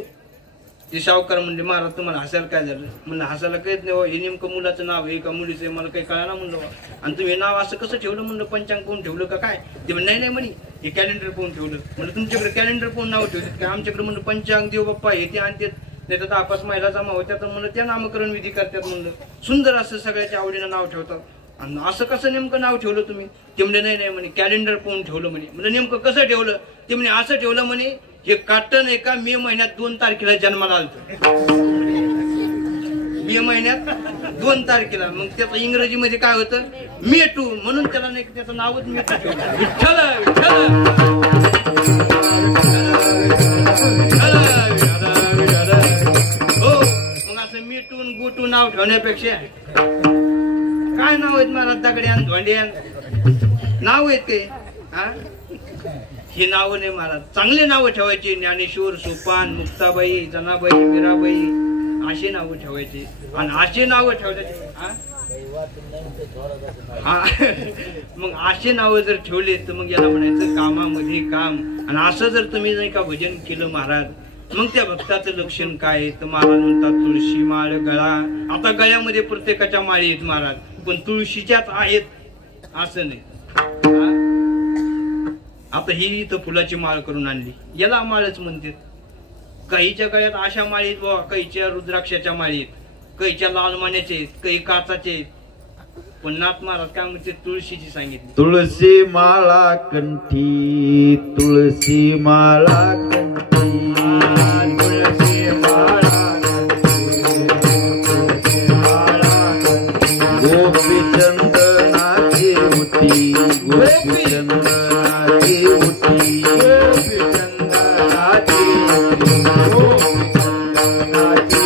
ते शाहूकार म्हणजे महाराज तुम्हाला हसायला काय झालं? म्हणलं हसायला कळत नाही. हे नेमकं मुलाचं नाव आहे का मुलीचं आहे मला काही कळायला म्हणलं. आणि तुम्ही नाव असं कसं ठेवलं? म्हणलं पंचांग पाहून ठेवलं का काय? ते म्हणजे नाही म्हणे हे कॅलेंडर पाहून ठेवलं. म्हणलं तुमच्याकडे कॅलेंडर पाहून नाव ठेवतात का? आमच्याकडे म्हणलं पंचांग देव बाप्पा हे ते आणतात, नाही तर 10-5 महिला जमा होत्या तर म्हणलं त्या नामकरण विधी करतात. म्हणलं सुंदर असं सगळ्याच्या आवडीनं नाव ठेवतात. आणि असं कसं नेमकं नाव ठेवलं तुम्ही? ते म्हणजे नाही म्हणे कॅलेंडर पाहून ठेवलं म्हणे. म्हणजे नेमकं कसं ठेवलं? ते म्हणे असं ठेवलं म्हणे, हे काटन आहे का मे महिन्यात 2 तारखेला जन्माला आलतो. मे महिन्यात 2 तारखेला. मग त्याचं इंग्रजीमध्ये काय होतं? मेटू. म्हणून त्याला नाही त्याचं नावच मेटू ठेवलं. विठ्ठल विठ्ठल. हो, मग असं मेटून गोटू नाव ठेवण्यापेक्षा काय नाव आहेत मला? दगड्यान धोंड्यान नाव आहेत काही? हा, ही नावं नाही महाराज. चांगले नावं ठेवायची. ज्ञानेश्वर, सोपान, मुक्ताबाई, जनाबाई, मीराबाई अशी नावं ठेवायची. आणि अशी नावं ठेवायची. हा, मग अशी नावं जर ठेवले तर मग याला म्हणायचं कामामध्ये काम. आणि असं जर तुम्ही नाही का भजन केलं महाराज, मग त्या भक्ताचं लक्षण काय? तर महाराज म्हणतात तुळशी माळ गळा. आता गळ्यामध्ये प्रत्येकाच्या माळी आहेत महाराज, पण तुळशीच्याच आहेत असं नाही. आता ही इथं फुलाची माळ करून आणली, याला माळच म्हणतात. काहीच्या गळ्यात अशा माळी आहेत बाबा, काहीच्या रुद्राक्षाच्या माळी आहेत, काहीच्या लाल मान्याचे आहेत, काही काचाचे आहेत. पण नाथ महाराज काय म्हणते? तुळशीची सांगितली. तुळशी माळा कंठी, तुळशी माळा कंठी, तुळशी माळा कंठी, तुळशी माळा कंठी, गोपीचंद चंदनाची ओटी गोपी चंदनाची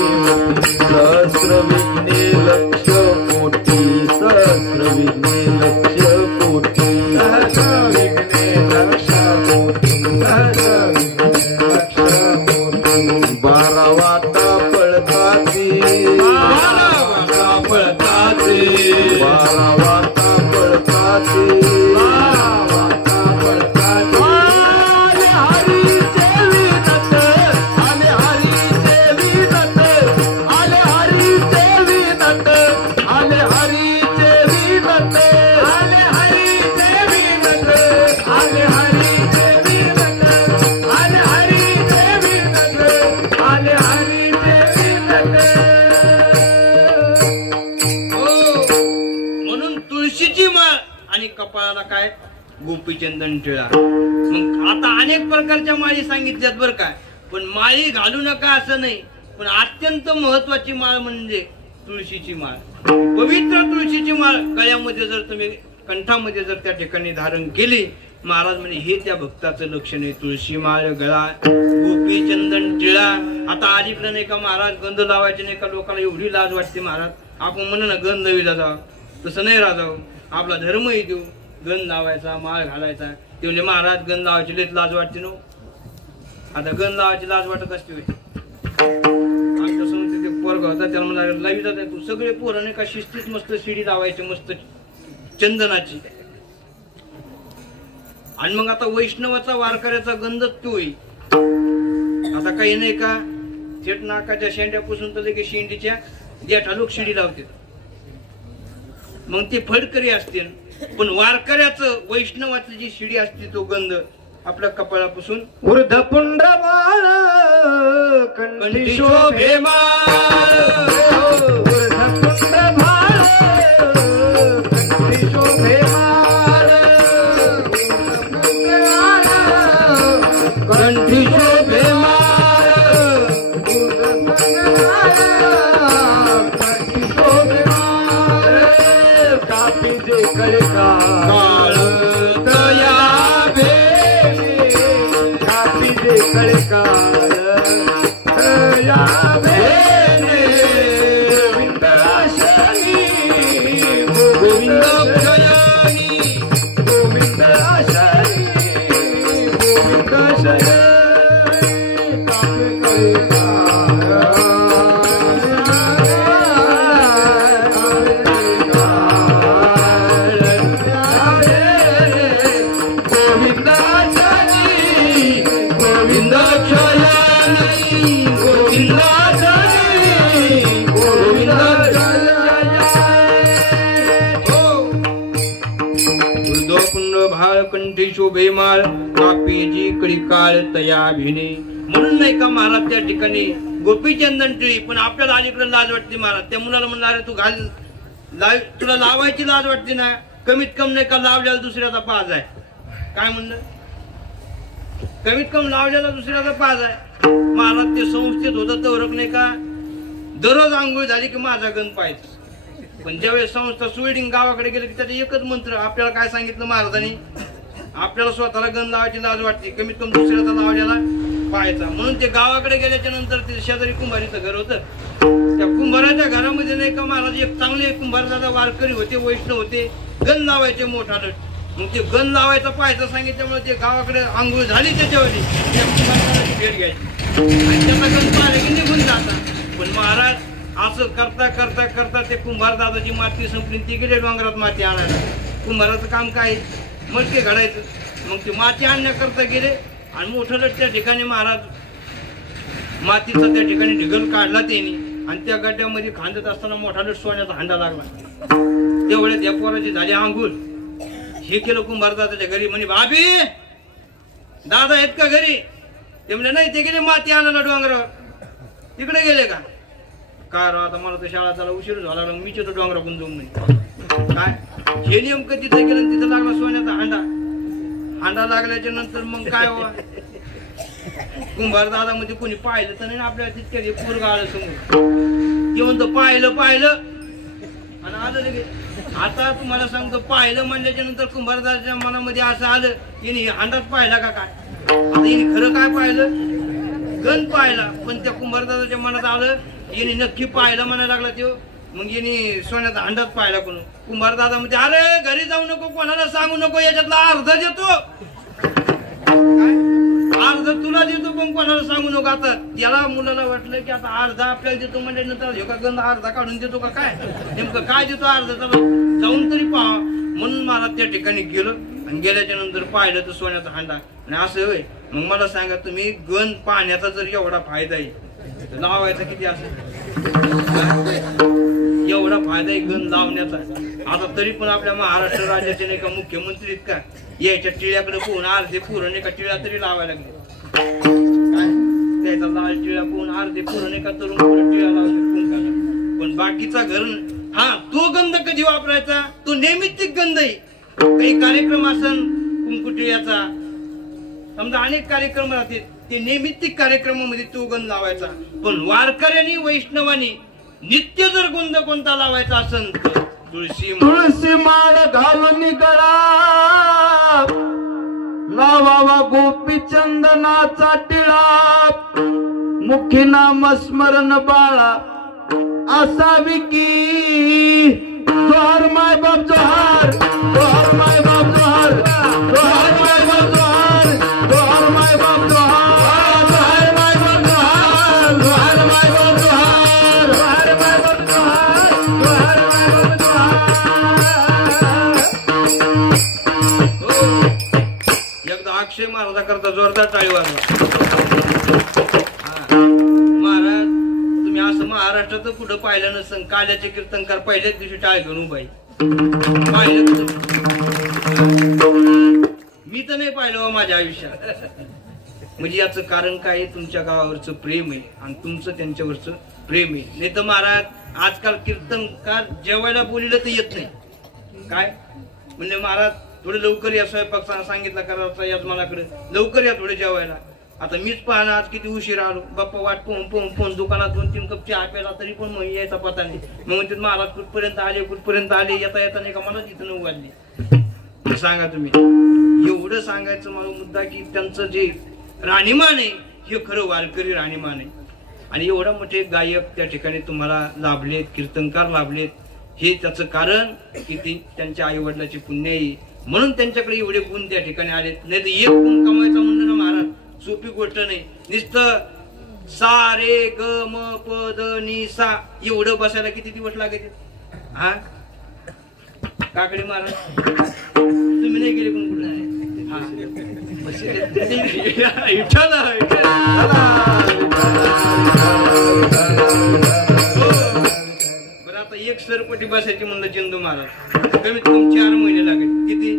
सहस्र विघ्ने लक्ष कोटी सहस्र विघ्ने लक्ष कोटी सहस्र विघ्ने लक्ष कोटी सहस्र विघ्ने लक्ष कोटी 12 वाटा पळताती 12 वाटा पळताती 12 वाटा पळताती 12 वाटा पळताती आले हरीचे विनत आले हरीचे विनत आले हरीचे विनत आले हरीचे विनत आले हरीचे विनत आले हरीचे विनत आले हरीचे विनत आले हरीचे विनत. म्हणून तुळशीची माळ आणि कपाळाला काय गोपीचंदन टिळा. मग आता अनेक प्रकारच्या माळी सांगितल्यात बरं काय, पण माळी घालू नका असं नाही, पण अत्यंत महत्वाची माळ म्हणजे तुळशीची माळ. पवित्र तुळशीची माळ गळ्यामध्ये जर तुम्ही कंठामध्ये जर त्या ठिकाणी धारण केली, महाराज म्हणजे हे त्या भक्ताचं लक्षण आहे. तुळशी माळ गळा गोपीचंदन टिळा. आता अलीकडे नाही का महाराज गंध लावायचे नाही का, लोकांना एवढी लाज वाटते महाराज. आपण म्हणू ना गंध विला जावं, तसं नाही राजावं. आपला धर्मही देऊ, गंध लावायचा माळ घालायचा. ते म्हणजे महाराज गंध लावायची लेत लाज वाटते नो. आता गंध लावायची लाज वाटत असते. आमच्या समोर तिथे पोरग होता, त्याला म्हणाला लावी जात तू. सगळे पोरं नाही का शिस्तीत मस्त शिडी लावायचे मस्त चंदनाची. आणि मग आता वैष्णवाचा वारकऱ्याचा गंधच तो होईल. आता काही नाही का थेट नाकाच्या शेंड्यापासून तर की शेंडीच्या देठा लोक शिडी लावते. मग ते फडकरी असते, पण वारकऱ्याचं वैष्णवाची जी शिडी असते तो गंध आपल्या कपाळापासून ऊर्ध्वपुंड माळ कंठी शोभे माळ ऊर्ध्वपुंड माळ कंठी शोभे माळ कंठी शोभे माळ कंठी शोभे माळ कापी जे कळे काळ तया कळकाळ या भेने गोविंद आशनी गोविंद आशनी गोविंद आशनी गोविंद आशनी कंठी शोभे माळ कापेजी कळी काळ तया भिने. म्हणून नाही का महाराज त्या ठिकाणी गोपीचंदन टिळी. पण आपल्याला अलीकडे लाज वाटते महाराज. त्या मुलाला म्हणणार तू घाल तुला लावायची लाज वाटते ना, कमीत कम नाही का लावल्याला दुसऱ्याचा पाज आहे. काय म्हणलं, कमीत कम लावल्याला दुसऱ्याचा पाज आहे. महाराज ते संस्थेत होतं तर नाही का दररोज आंघोळ झाली की माझा गण पाहायचं. पण ज्यावेळेस संस्था सुवेडिंग गावाकडे गेले की त्याचे एकच मंत्र आपल्याला काय सांगितलं महाराजांनी, आपल्याला स्वतःला गण लावायची लाज वाटते, कमीत कमी दुसऱ्याचा लावल्याला पाहायचा. म्हणून ते गावाकडे गेल्याच्या नंतर ते शेजारी कुंभारीचं घर होतं. त्या कुंभाराच्या घरामध्ये नाही का महाराज एक चांगले कुंभारदादा वारकरी होते, वैष्णव होते, गण लावायचे मोठा. मग ते गण लावायचं पाहायचं सांगितल्यामुळे ते गावाकडे आंघोळ झाली त्याच्यावरती त्या कुंभारदादाची भेट घ्यायची आणि त्यांना गण पाहिले की निघून जातात. पण महाराज असं करता करता करता ते कुंभारदादाची माती संपली, ती गेले डोंगरात माती आणायला. कुंभाराचं काम काय, मडके घडायचं. मग ते माती आणण्याकरता गेले आणि मोठं त्या ठिकाणी महाराज मातीचा त्या ठिकाणी ढिगल काढला त्यांनी आणि त्या गड्ड्यामध्ये खांदत असताना मोठा सोन्याचा हांडा लागला. तेवढ्यात या पोराची झाली आंघोळ. हे केलं कुंभारदादाच्या घरी. म्हणे भाभी दादा आहेत का घरी? ते म्हणजे नाही, ते गेले माती आणायला डोंगरावर. तिकडे गेले का काय राव, आता मला तर शाळा चाला उशीर झाला, मीच तो डोंगराकडून जाऊन म्हणे. काय हे नेमकं तिथं गेलं, तिथं लागला सोन्याचा हांडा. हांडा लागल्याच्या नंतर मग काय व्हा, कुंभार दादा मध्ये कोणी पाहिलं तर नाही आपल्याला तितक्या पोरगा आलं समोर. ते म्हणतो पाहिलं पाहिलं आणि आलं लगे आता तुम्हाला सांगतो, पाहिलं म्हणल्याच्या नंतर कुंभारदाच्या मनामध्ये असं आलं, येणे हांडात पाहिला का काय? आता येणे खरं काय पाहिलं? गण पाहिला. पण त्या कुंभारदाच्या मनात आलं, येणे नक्की पाहिलं म्हणायला लागला तो. मग येणे सोन्याचा हांडात पाहिला. कोण? कुंभारदादा म्हणते, अरे घरी जाऊ नको, कोणाला सांगू नको, याच्यातला अर्ध देतो. अर्ध तुला देतो, पण कोणाला सांगू नको. आता त्याला मुलाला वाटलं की आता अर्धा आपल्याला देतो म्हणजे नंतर का गंध अर्धा काढून देतो का काय? नेमकं काय देतो अर्धा? त्याला जाऊन तरी पहा. म्हणून मला त्या ठिकाणी गेलो आणि गेल्याच्या नंतर पाहिलं तर सोन्याचा हांडा. आणि असं होय. मग मला सांगा तुम्ही, गण पाहण्याचा जर एवढा फायदा आहे, लावायचा किती असेल? एवढा फायदा आहे गण लावण्याचा. आता तरी पण आपल्या महाराष्ट्र राज्याचे नाही का मुख्यमंत्री आहेत का, यायच्या टिळ्याकडे पोहून अर्धे पुरण एका टिळ्या तरी लावायला लागले. काय त्याचा लाल टिळा पोहून अर्धे पुरण एका तरुण टिळ्या लावले. पण बाकीचा घर, हा तो गंध कधी वापरायचा? तो नैमित्तिक गंध आहे. काही कार्यक्रम असन कुंकुटिळ्याचा, समजा अनेक कार्यक्रम राहतील, ते नैमित्तिक कार्यक्रमामध्ये तो गंध लावायचा. पण वारकऱ्यांनी वैष्णवानी नित्य जर गुंद कोणता लावायचा असेल तर तुळशी माळ घालून गळा लावावा गोपी चंदनाचा टिळा, मुखी नाम स्मरण बाळा असावी की. जोहार माय बाप जोहार, जोहार माय बाप जोहार, जोहार माय बाप जोहार, जोहार माय बाप जोहार, जोहार माय बाप जोहार, जोहार माय बाप जोहार, जोहार माय बाप जोहार, जोहार माय बाप जोहार. एकदा अक्षय महाराजा करता जोरदार टाळी वाजवा. महाराज तुम्ही असं महाराष्ट्रात कुठं पाहिलं नसन, काल्याचे कीर्तनकार पहिल्याच दिवशी टाळ घेऊन उभा आहे. पाहिलं मी तर नाही पाहिलं माझ्या आयुष्यात. म्हणजे याचं कारण काय? तुमच्या गावावरचं प्रेम आहे आणि तुमचं त्यांच्यावरचं प्रेम आहे. नाही तर महाराज आजकाल कीर्तनकार जेवायला बोललं तर येत नाही. काय म्हणजे महाराज थोडं लवकर या, स्वयंपाक सांगितला करायचा यजमानाकडे, लवकर या थोडे जेवायला. आता मीच पाहणार आज किती उशीर आलो. बाप्पा वाट पोहून दुकानात 2-3 कप चहा प्यायला, तरी पण मग यायचा पता नाही. मग म्हणते महाराज कुठपर्यंत आले, कुठपर्यंत आले, येता येता नाही का मला तिथं 9 वाजले. सांगा तुम्ही. एवढं सांगायचं मला मुद्दा की त्यांचं जे राहणीमान आहे हे खरं वारकरी राहणीमान आहे. आणि एवढा मोठे गायक त्या ठिकाणी तुम्हाला लाभलेत, कीर्तनकार लाभलेत, हे त्याचं कारण की ती त्यांच्या आई वडिलाची पुण्य आहे. म्हणून त्यांच्याकडे एवढे गुण त्या ठिकाणी आलेत. नाही तर एक गुण कमायचा म्हणलं ना महाराज सोपी गोष्ट नाही. नुसतं सा रे ग म प द नि सा एवढं बसायला किती दिवस लागेल? हा काकडे महाराज तुम्ही नाही गेले कोण कुठे? बरं आता एक सरपटी बसायची म्हणलं चंदू महाराज कमीत कमी 4 महिने लागेल. किती?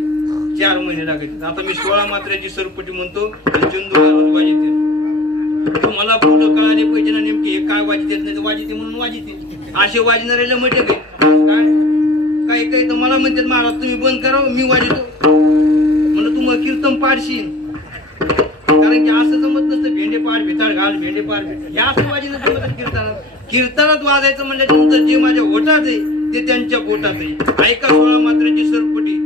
4 महिने लागेल. आता मी 16 मात्र्याची सरपटी म्हणतो आणि चंदू महाराज वाजिते. तुम्हाला पुढं कळाले पाहिजे ना नेमके हे काय वाजित येत नाही तर वाजिते म्हणून वाजिते. असे वाजणाऱ्याला म्हटलं काय काही काही तर मला म्हणतात महाराज तुम्ही बंद करा मी वाजतो. म्हणलं तू मग कीर्तन पाडशील, कारण की असं जमत नसतं भेंडे पाड भिताळ घाल भेंडे पाड भिताळ हे असं वाजायचं जमत कीर्तनात. कीर्तनात वाजायचं म्हणजे तुमचं जे माझ्या ओठात आहे ते त्यांच्या पोटात आहे. ऐका 16 मात्रेची सरपटी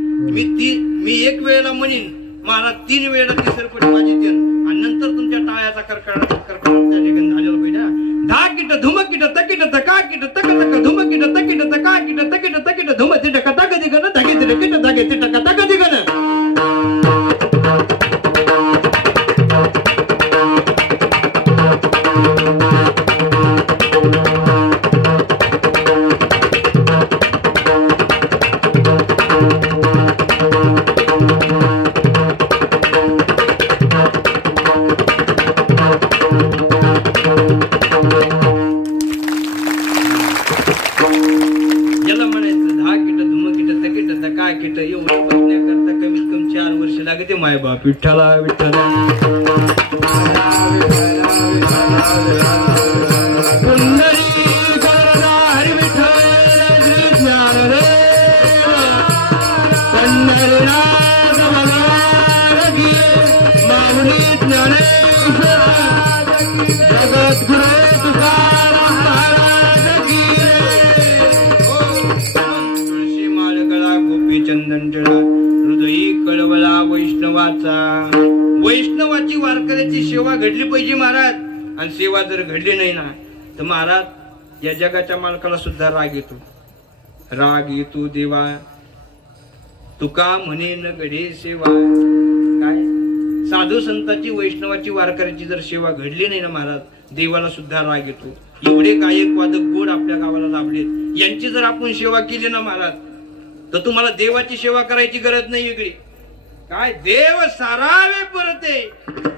मी एक वेळेला म्हणेन, महाराज 3 वेळेला ती सरपटी वाजिते आणि नंतर तुमच्या टाळ्याचा करकडाट त्या ठिकाणी झालेला पाहिजे. धाकिट धुमकिट तकिट तकाकिट तक तक धुमकिट तकिट तकाकिट तकिट तकिट धुम तिटक तक दिगन धगे तिटकिट धगे तिटक तक दिगन. याला म्हणायचं धाकिट धुमकिट तकिट तकाकिट एवढं बसण्याकरता कमीत कमी 4 वर्ष लागते. माय बाप विठ्ठला विठ्ठला वैष्णवाची वारकऱ्याची सेवा घडली पाहिजे महाराज. आणि सेवा जर घडली नाही ना तर महाराज या जगाच्या मालकाला सुद्धा राग येतो. राग येतो देवा तुका म्हणे न घडे सेवा. काय साधू संतांची वैष्णवाची वारकऱ्याची जर सेवा घडली नाही ना महाराज देवाला सुद्धा राग येतो. एवढे गायक वादक गोड आपल्या गावाला लाभलेत, यांची जर आपण सेवा केली ना महाराज तर तुम्हाला देवाची सेवा करायची गरज नाही वेगळी. काय देव सारावे परते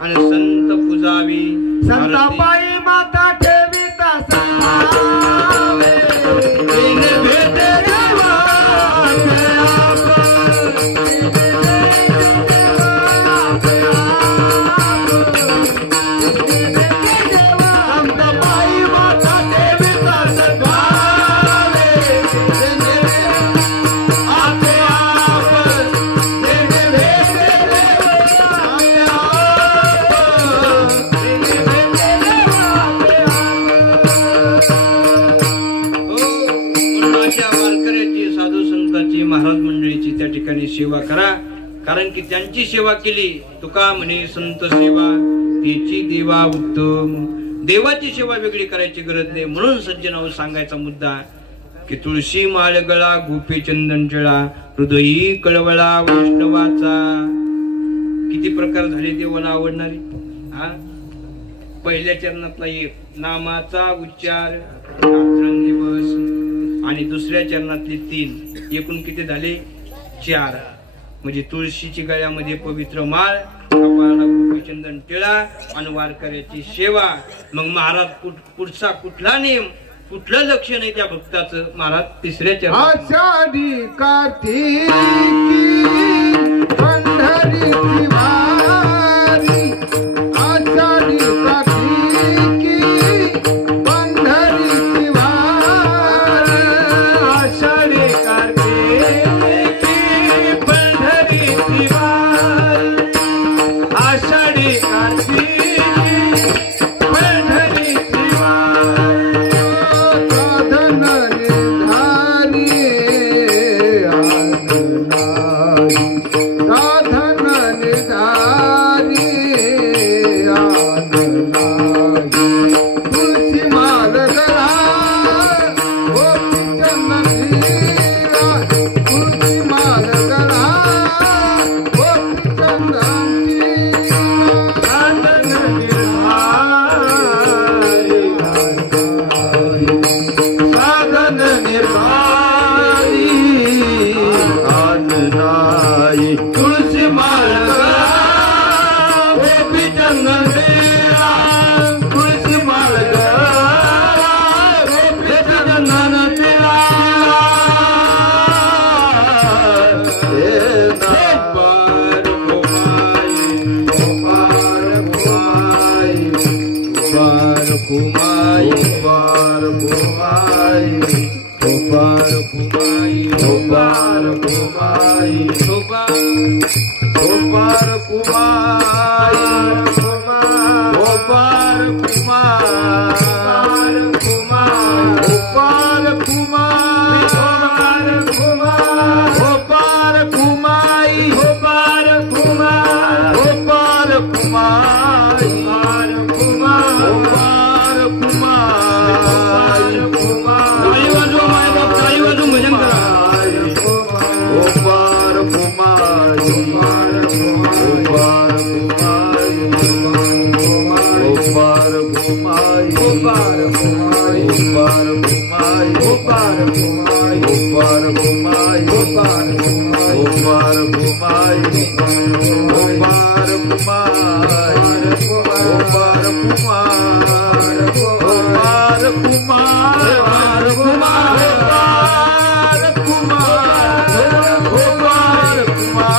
आणि संत पूजावी. संतापाई माता ठेविता सावे भेटे महाराज मंडळीची त्या ठिकाणी सेवा करा. कारण की त्यांची सेवा केली तुका म्हणे संत सेवा तिची देवा उत्तम. देवाची सेवा वेगळी करायची गरज नाही. म्हणून सज्जनावर सांगायचा मुद्दा की तुळशी माळ गळा गोपी चंदन टिळा हृदयी कळवळा वैष्णवाचा. किती प्रकार झाले देवाला आवडणारे. हा पहिल्या चरणातला एक नामाचा उच्चार रात्रंदिवस आणि दुसऱ्या चरणातले 3 एकूण किती झाले 4. म्हणजे तुळशीची गळ्यामध्ये पवित्र माळ, कपाळाला गोपीचंदन टिळा आणि वारकऱ्याची सेवा. मग महाराज पुढचा कुठला नियम कुठलं लक्षण आहे त्या भक्ताचं महाराज तिसऱ्या चरणात. आषाढी कार्तिकी पंढरीची वारी आषाढी कार्तिकी पंढरीची वारी आषाढी कार्तिकी पंढरीची वारी आषाढी कार्तिकी पंढरीची वारी साधन निर्धारी साधन निर्धारी तुलसी माल गळा गोपी चंदन टिळा तुलसी माल गळा गोपी चंदन टिळा साधन निर्धारी साधन निर्धारी आननाई तुलसी माळ गळा गोपी चंदन टिळा तुलसी माळ गळा गोपी चंदन टिळा पार कुमाई पार कुमाई पार कुमाई पार कुमाई पार कुमाई पार कुमाई पार कुमाई पार कुमाई पार कुमाई पार कुमाई टाळी वाजवा माय बाप, टाळी वाजवून भजन करा. पार कुमाई पार कुमाई पार कुमाई पार कुमाई पार कुमाई पार कुमाई पार कुमाई पार कुमाई पार कुमाई पार कुमाई पार कुमार पार कुमार पार कुमार पार कुमार पार कुमाई पार कुमार कुमार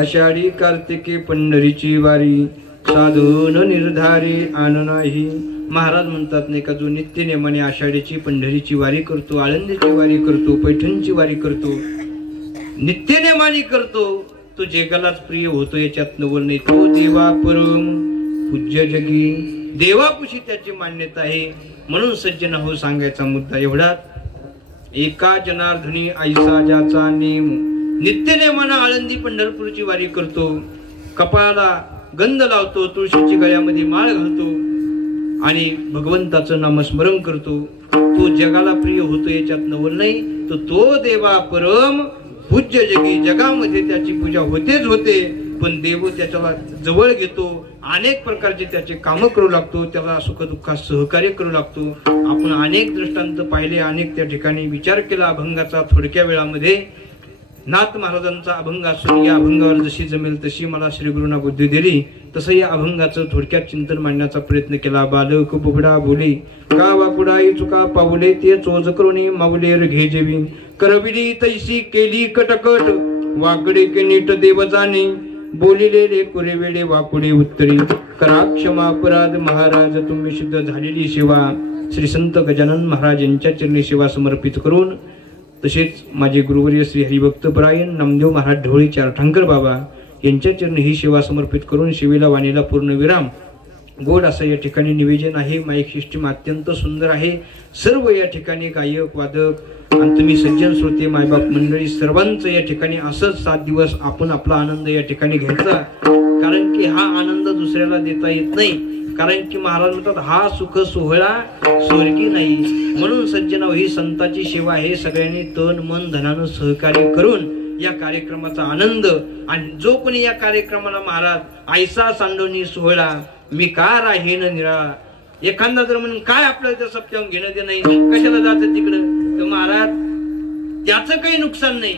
आषाढी कार्तिकी पंढरीची वारी साधून निर्धारी आन नाही. महाराज म्हणतात नाही का जो नित्य नेमाने आषाढीची पंढरीची वारी करतो, आळंदीची वारी करतो, पैठणची वारी करतो, नित्य नेमाने करतो तो जगालाच प्रिय होतो याच्यात नवल नाही. तो देवा परम पूज्य जगी, देवापुशी त्याची मान्यता आहे. म्हणून सज्जन हो सांगायचा मुद्दा एवढाच, एका जनार्दनी ऐसा ज्याचा नेम, नित्य नेमानं आळंदी पंढरपूरची वारी करतो, कपाळाला गंध लावतो, तुळशीची गळ्यामध्ये माळ घालतो आणि भगवंताचं नामस्मरण करतो, तो जगाला प्रिय होतो याच्यात नवल नाही. तो देवा परम पूज्य जगी, जगामध्ये त्याची पूजा होतेच होते, पण देव त्याच्याला जवळ घेतो, अनेक प्रकारचे त्याचे कामं करू लागतो, त्याला सुखदुःखात सहकार्य करू लागतो. आपण अनेक दृष्टांत पाहिले, अनेक त्या ठिकाणी विचार केला अभंगाचा. थोडक्या वेळामध्ये नाथ महाराजांचा अभंग असून या अभंगावर जशी जमेल तशी मला श्री गुरुना बुद्धी दिली, तसं या अभंगाचं थोडक्यात चिंतन मांडण्याचा प्रयत्न केला. बालक बुबडा बोले, का वाकुडाई चुका पाऊले, ते चोज करुणी माऊलेर घे जेवी, करविली तैसी केली कटकट, वाकडे के नीट देव जाणे, बोलिले रे कुरे वेडे वाकुडे उत्तरी, करा क्षमा अपराध महाराज तुम्ही सिद्ध झालेली सेवा. श्री संत गजानन महाराज यांच्या चरणी सेवा समर्पित करून, तसेच माझे गुरुवर्य श्री हरिभक्त परायण नामदेव महाराज ढोळे चारठाणकर बाबा यांच्या चरणी ही सेवा समर्पित करून सेवेला वाणीला पूर्ण विराम. गोड असं या ठिकाणी निवेदन आहे. माईक सिस्टीम अत्यंत सुंदर आहे. सर्व या ठिकाणी गायक वादक आणि तुम्ही सज्जन श्रोते मायबाप मंडळी सर्वांचं या ठिकाणी असंच 7 दिवस आपण आपला आनंद या ठिकाणी घ्यायचा. कारण की हा आनंद दुसऱ्याला देता येत नाही. कारण की महाराज म्हणतात हा सुख सोहळा स्वर्गी नाही. म्हणून सज्जनाव ही संताची सेवा आहे. सगळ्यांनी तन मन धनानं सहकार्य करून या कार्यक्रमाचा आनंद, आणि जो कोणी या कार्यक्रमाला महाराज आयसा सांडवणी सोहळा मी का राहीन निराळा, एखादा जर म्हणून काय आपल्याला त्या सप्त्याहून घेणं ते नाही, कशाला जातं तिकडं, तर महाराज त्याचं काही नुकसान नाही,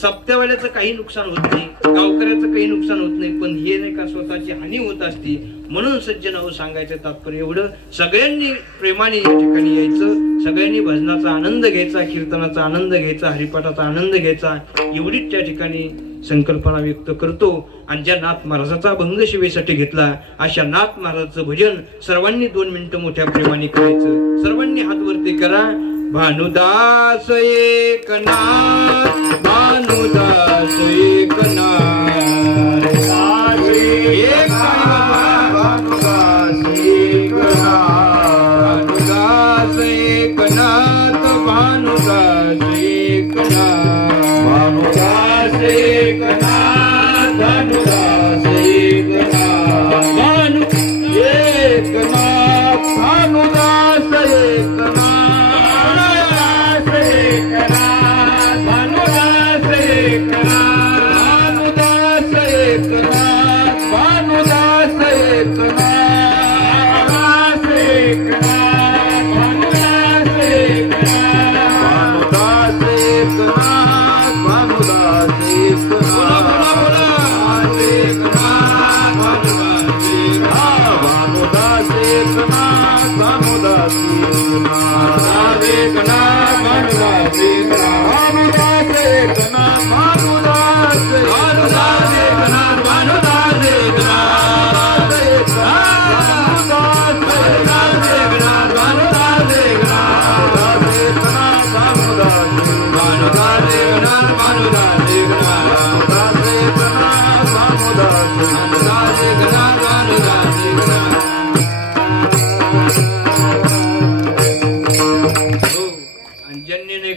सप्त्यावाल्याचं काही नुकसान होत नाही, गावकऱ्याचं काही नुकसान होत नाही, पण हे नाही का स्वतःची हानी होत असते. म्हणून सज्जनावर सांगायचं तात्पर्य एवढं, सगळ्यांनी प्रेमाने या ठिकाणी यायचं, सगळ्यांनी भजनाचा आनंद घ्यायचा, कीर्तनाचा आनंद घ्यायचा, हरिपाठाचा आनंद घ्यायचा, एवढीच त्या ठिकाणी संकल्पना व्यक्त करतो. आणि ज्या नाथ महाराजाचा भंग शिवेसाठी घेतला अशा नाथ महाराजाचं भजन सर्वांनी 2 मिनिटं मोठ्या प्रेमाने करायचं. सर्वांनी हात वरती करा. भानुदास एकनाथ, भानुदास एकनाथ, भानुदास एकनाथ, भानुदास एकनाथ, भानुदास एकनाथ, भानुदास एकनाथ, भानुदास एकनाथ, भानु एकनाथ, भानुदास एकनाथ,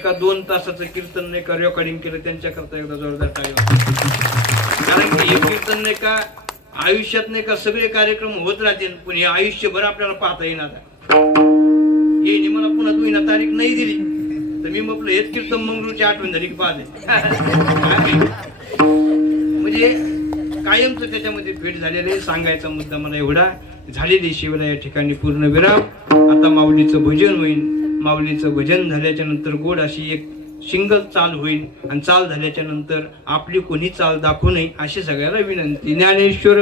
का 2 तासाचं कीर्तन नाही का रेकॉर्डिंग केलं त्यांच्याकरता एकदा जोरदार टाळी. कारण की हे कीर्तन नाही का आयुष्यात नाही का सगळे कार्यक्रम होत राहतील, पण हे आयुष्यभर आपल्याला पाहता येणार. हे मला पुन्हा 2 तारीख नाही दिली तर मी म्हटलं हेच कीर्तन मंगळूरची आठवण झाली की पाहते. म्हणजे कायमच त्याच्यामध्ये भेट झालेले. सांगायचा मुद्दा मला एवढा, झालेली शिवला या ठिकाणी पूर्ण विराम. आता माऊलीचं भजन होईल. माऊलीचं भजन झाल्याच्या नंतर गोड अशी एक सिंगल चाल होईल, आणि चाल झाल्याच्या नंतर आपली कोणी चाल दाखवू नये अशी सगळ्याला विनंती. ज्ञानेश्वर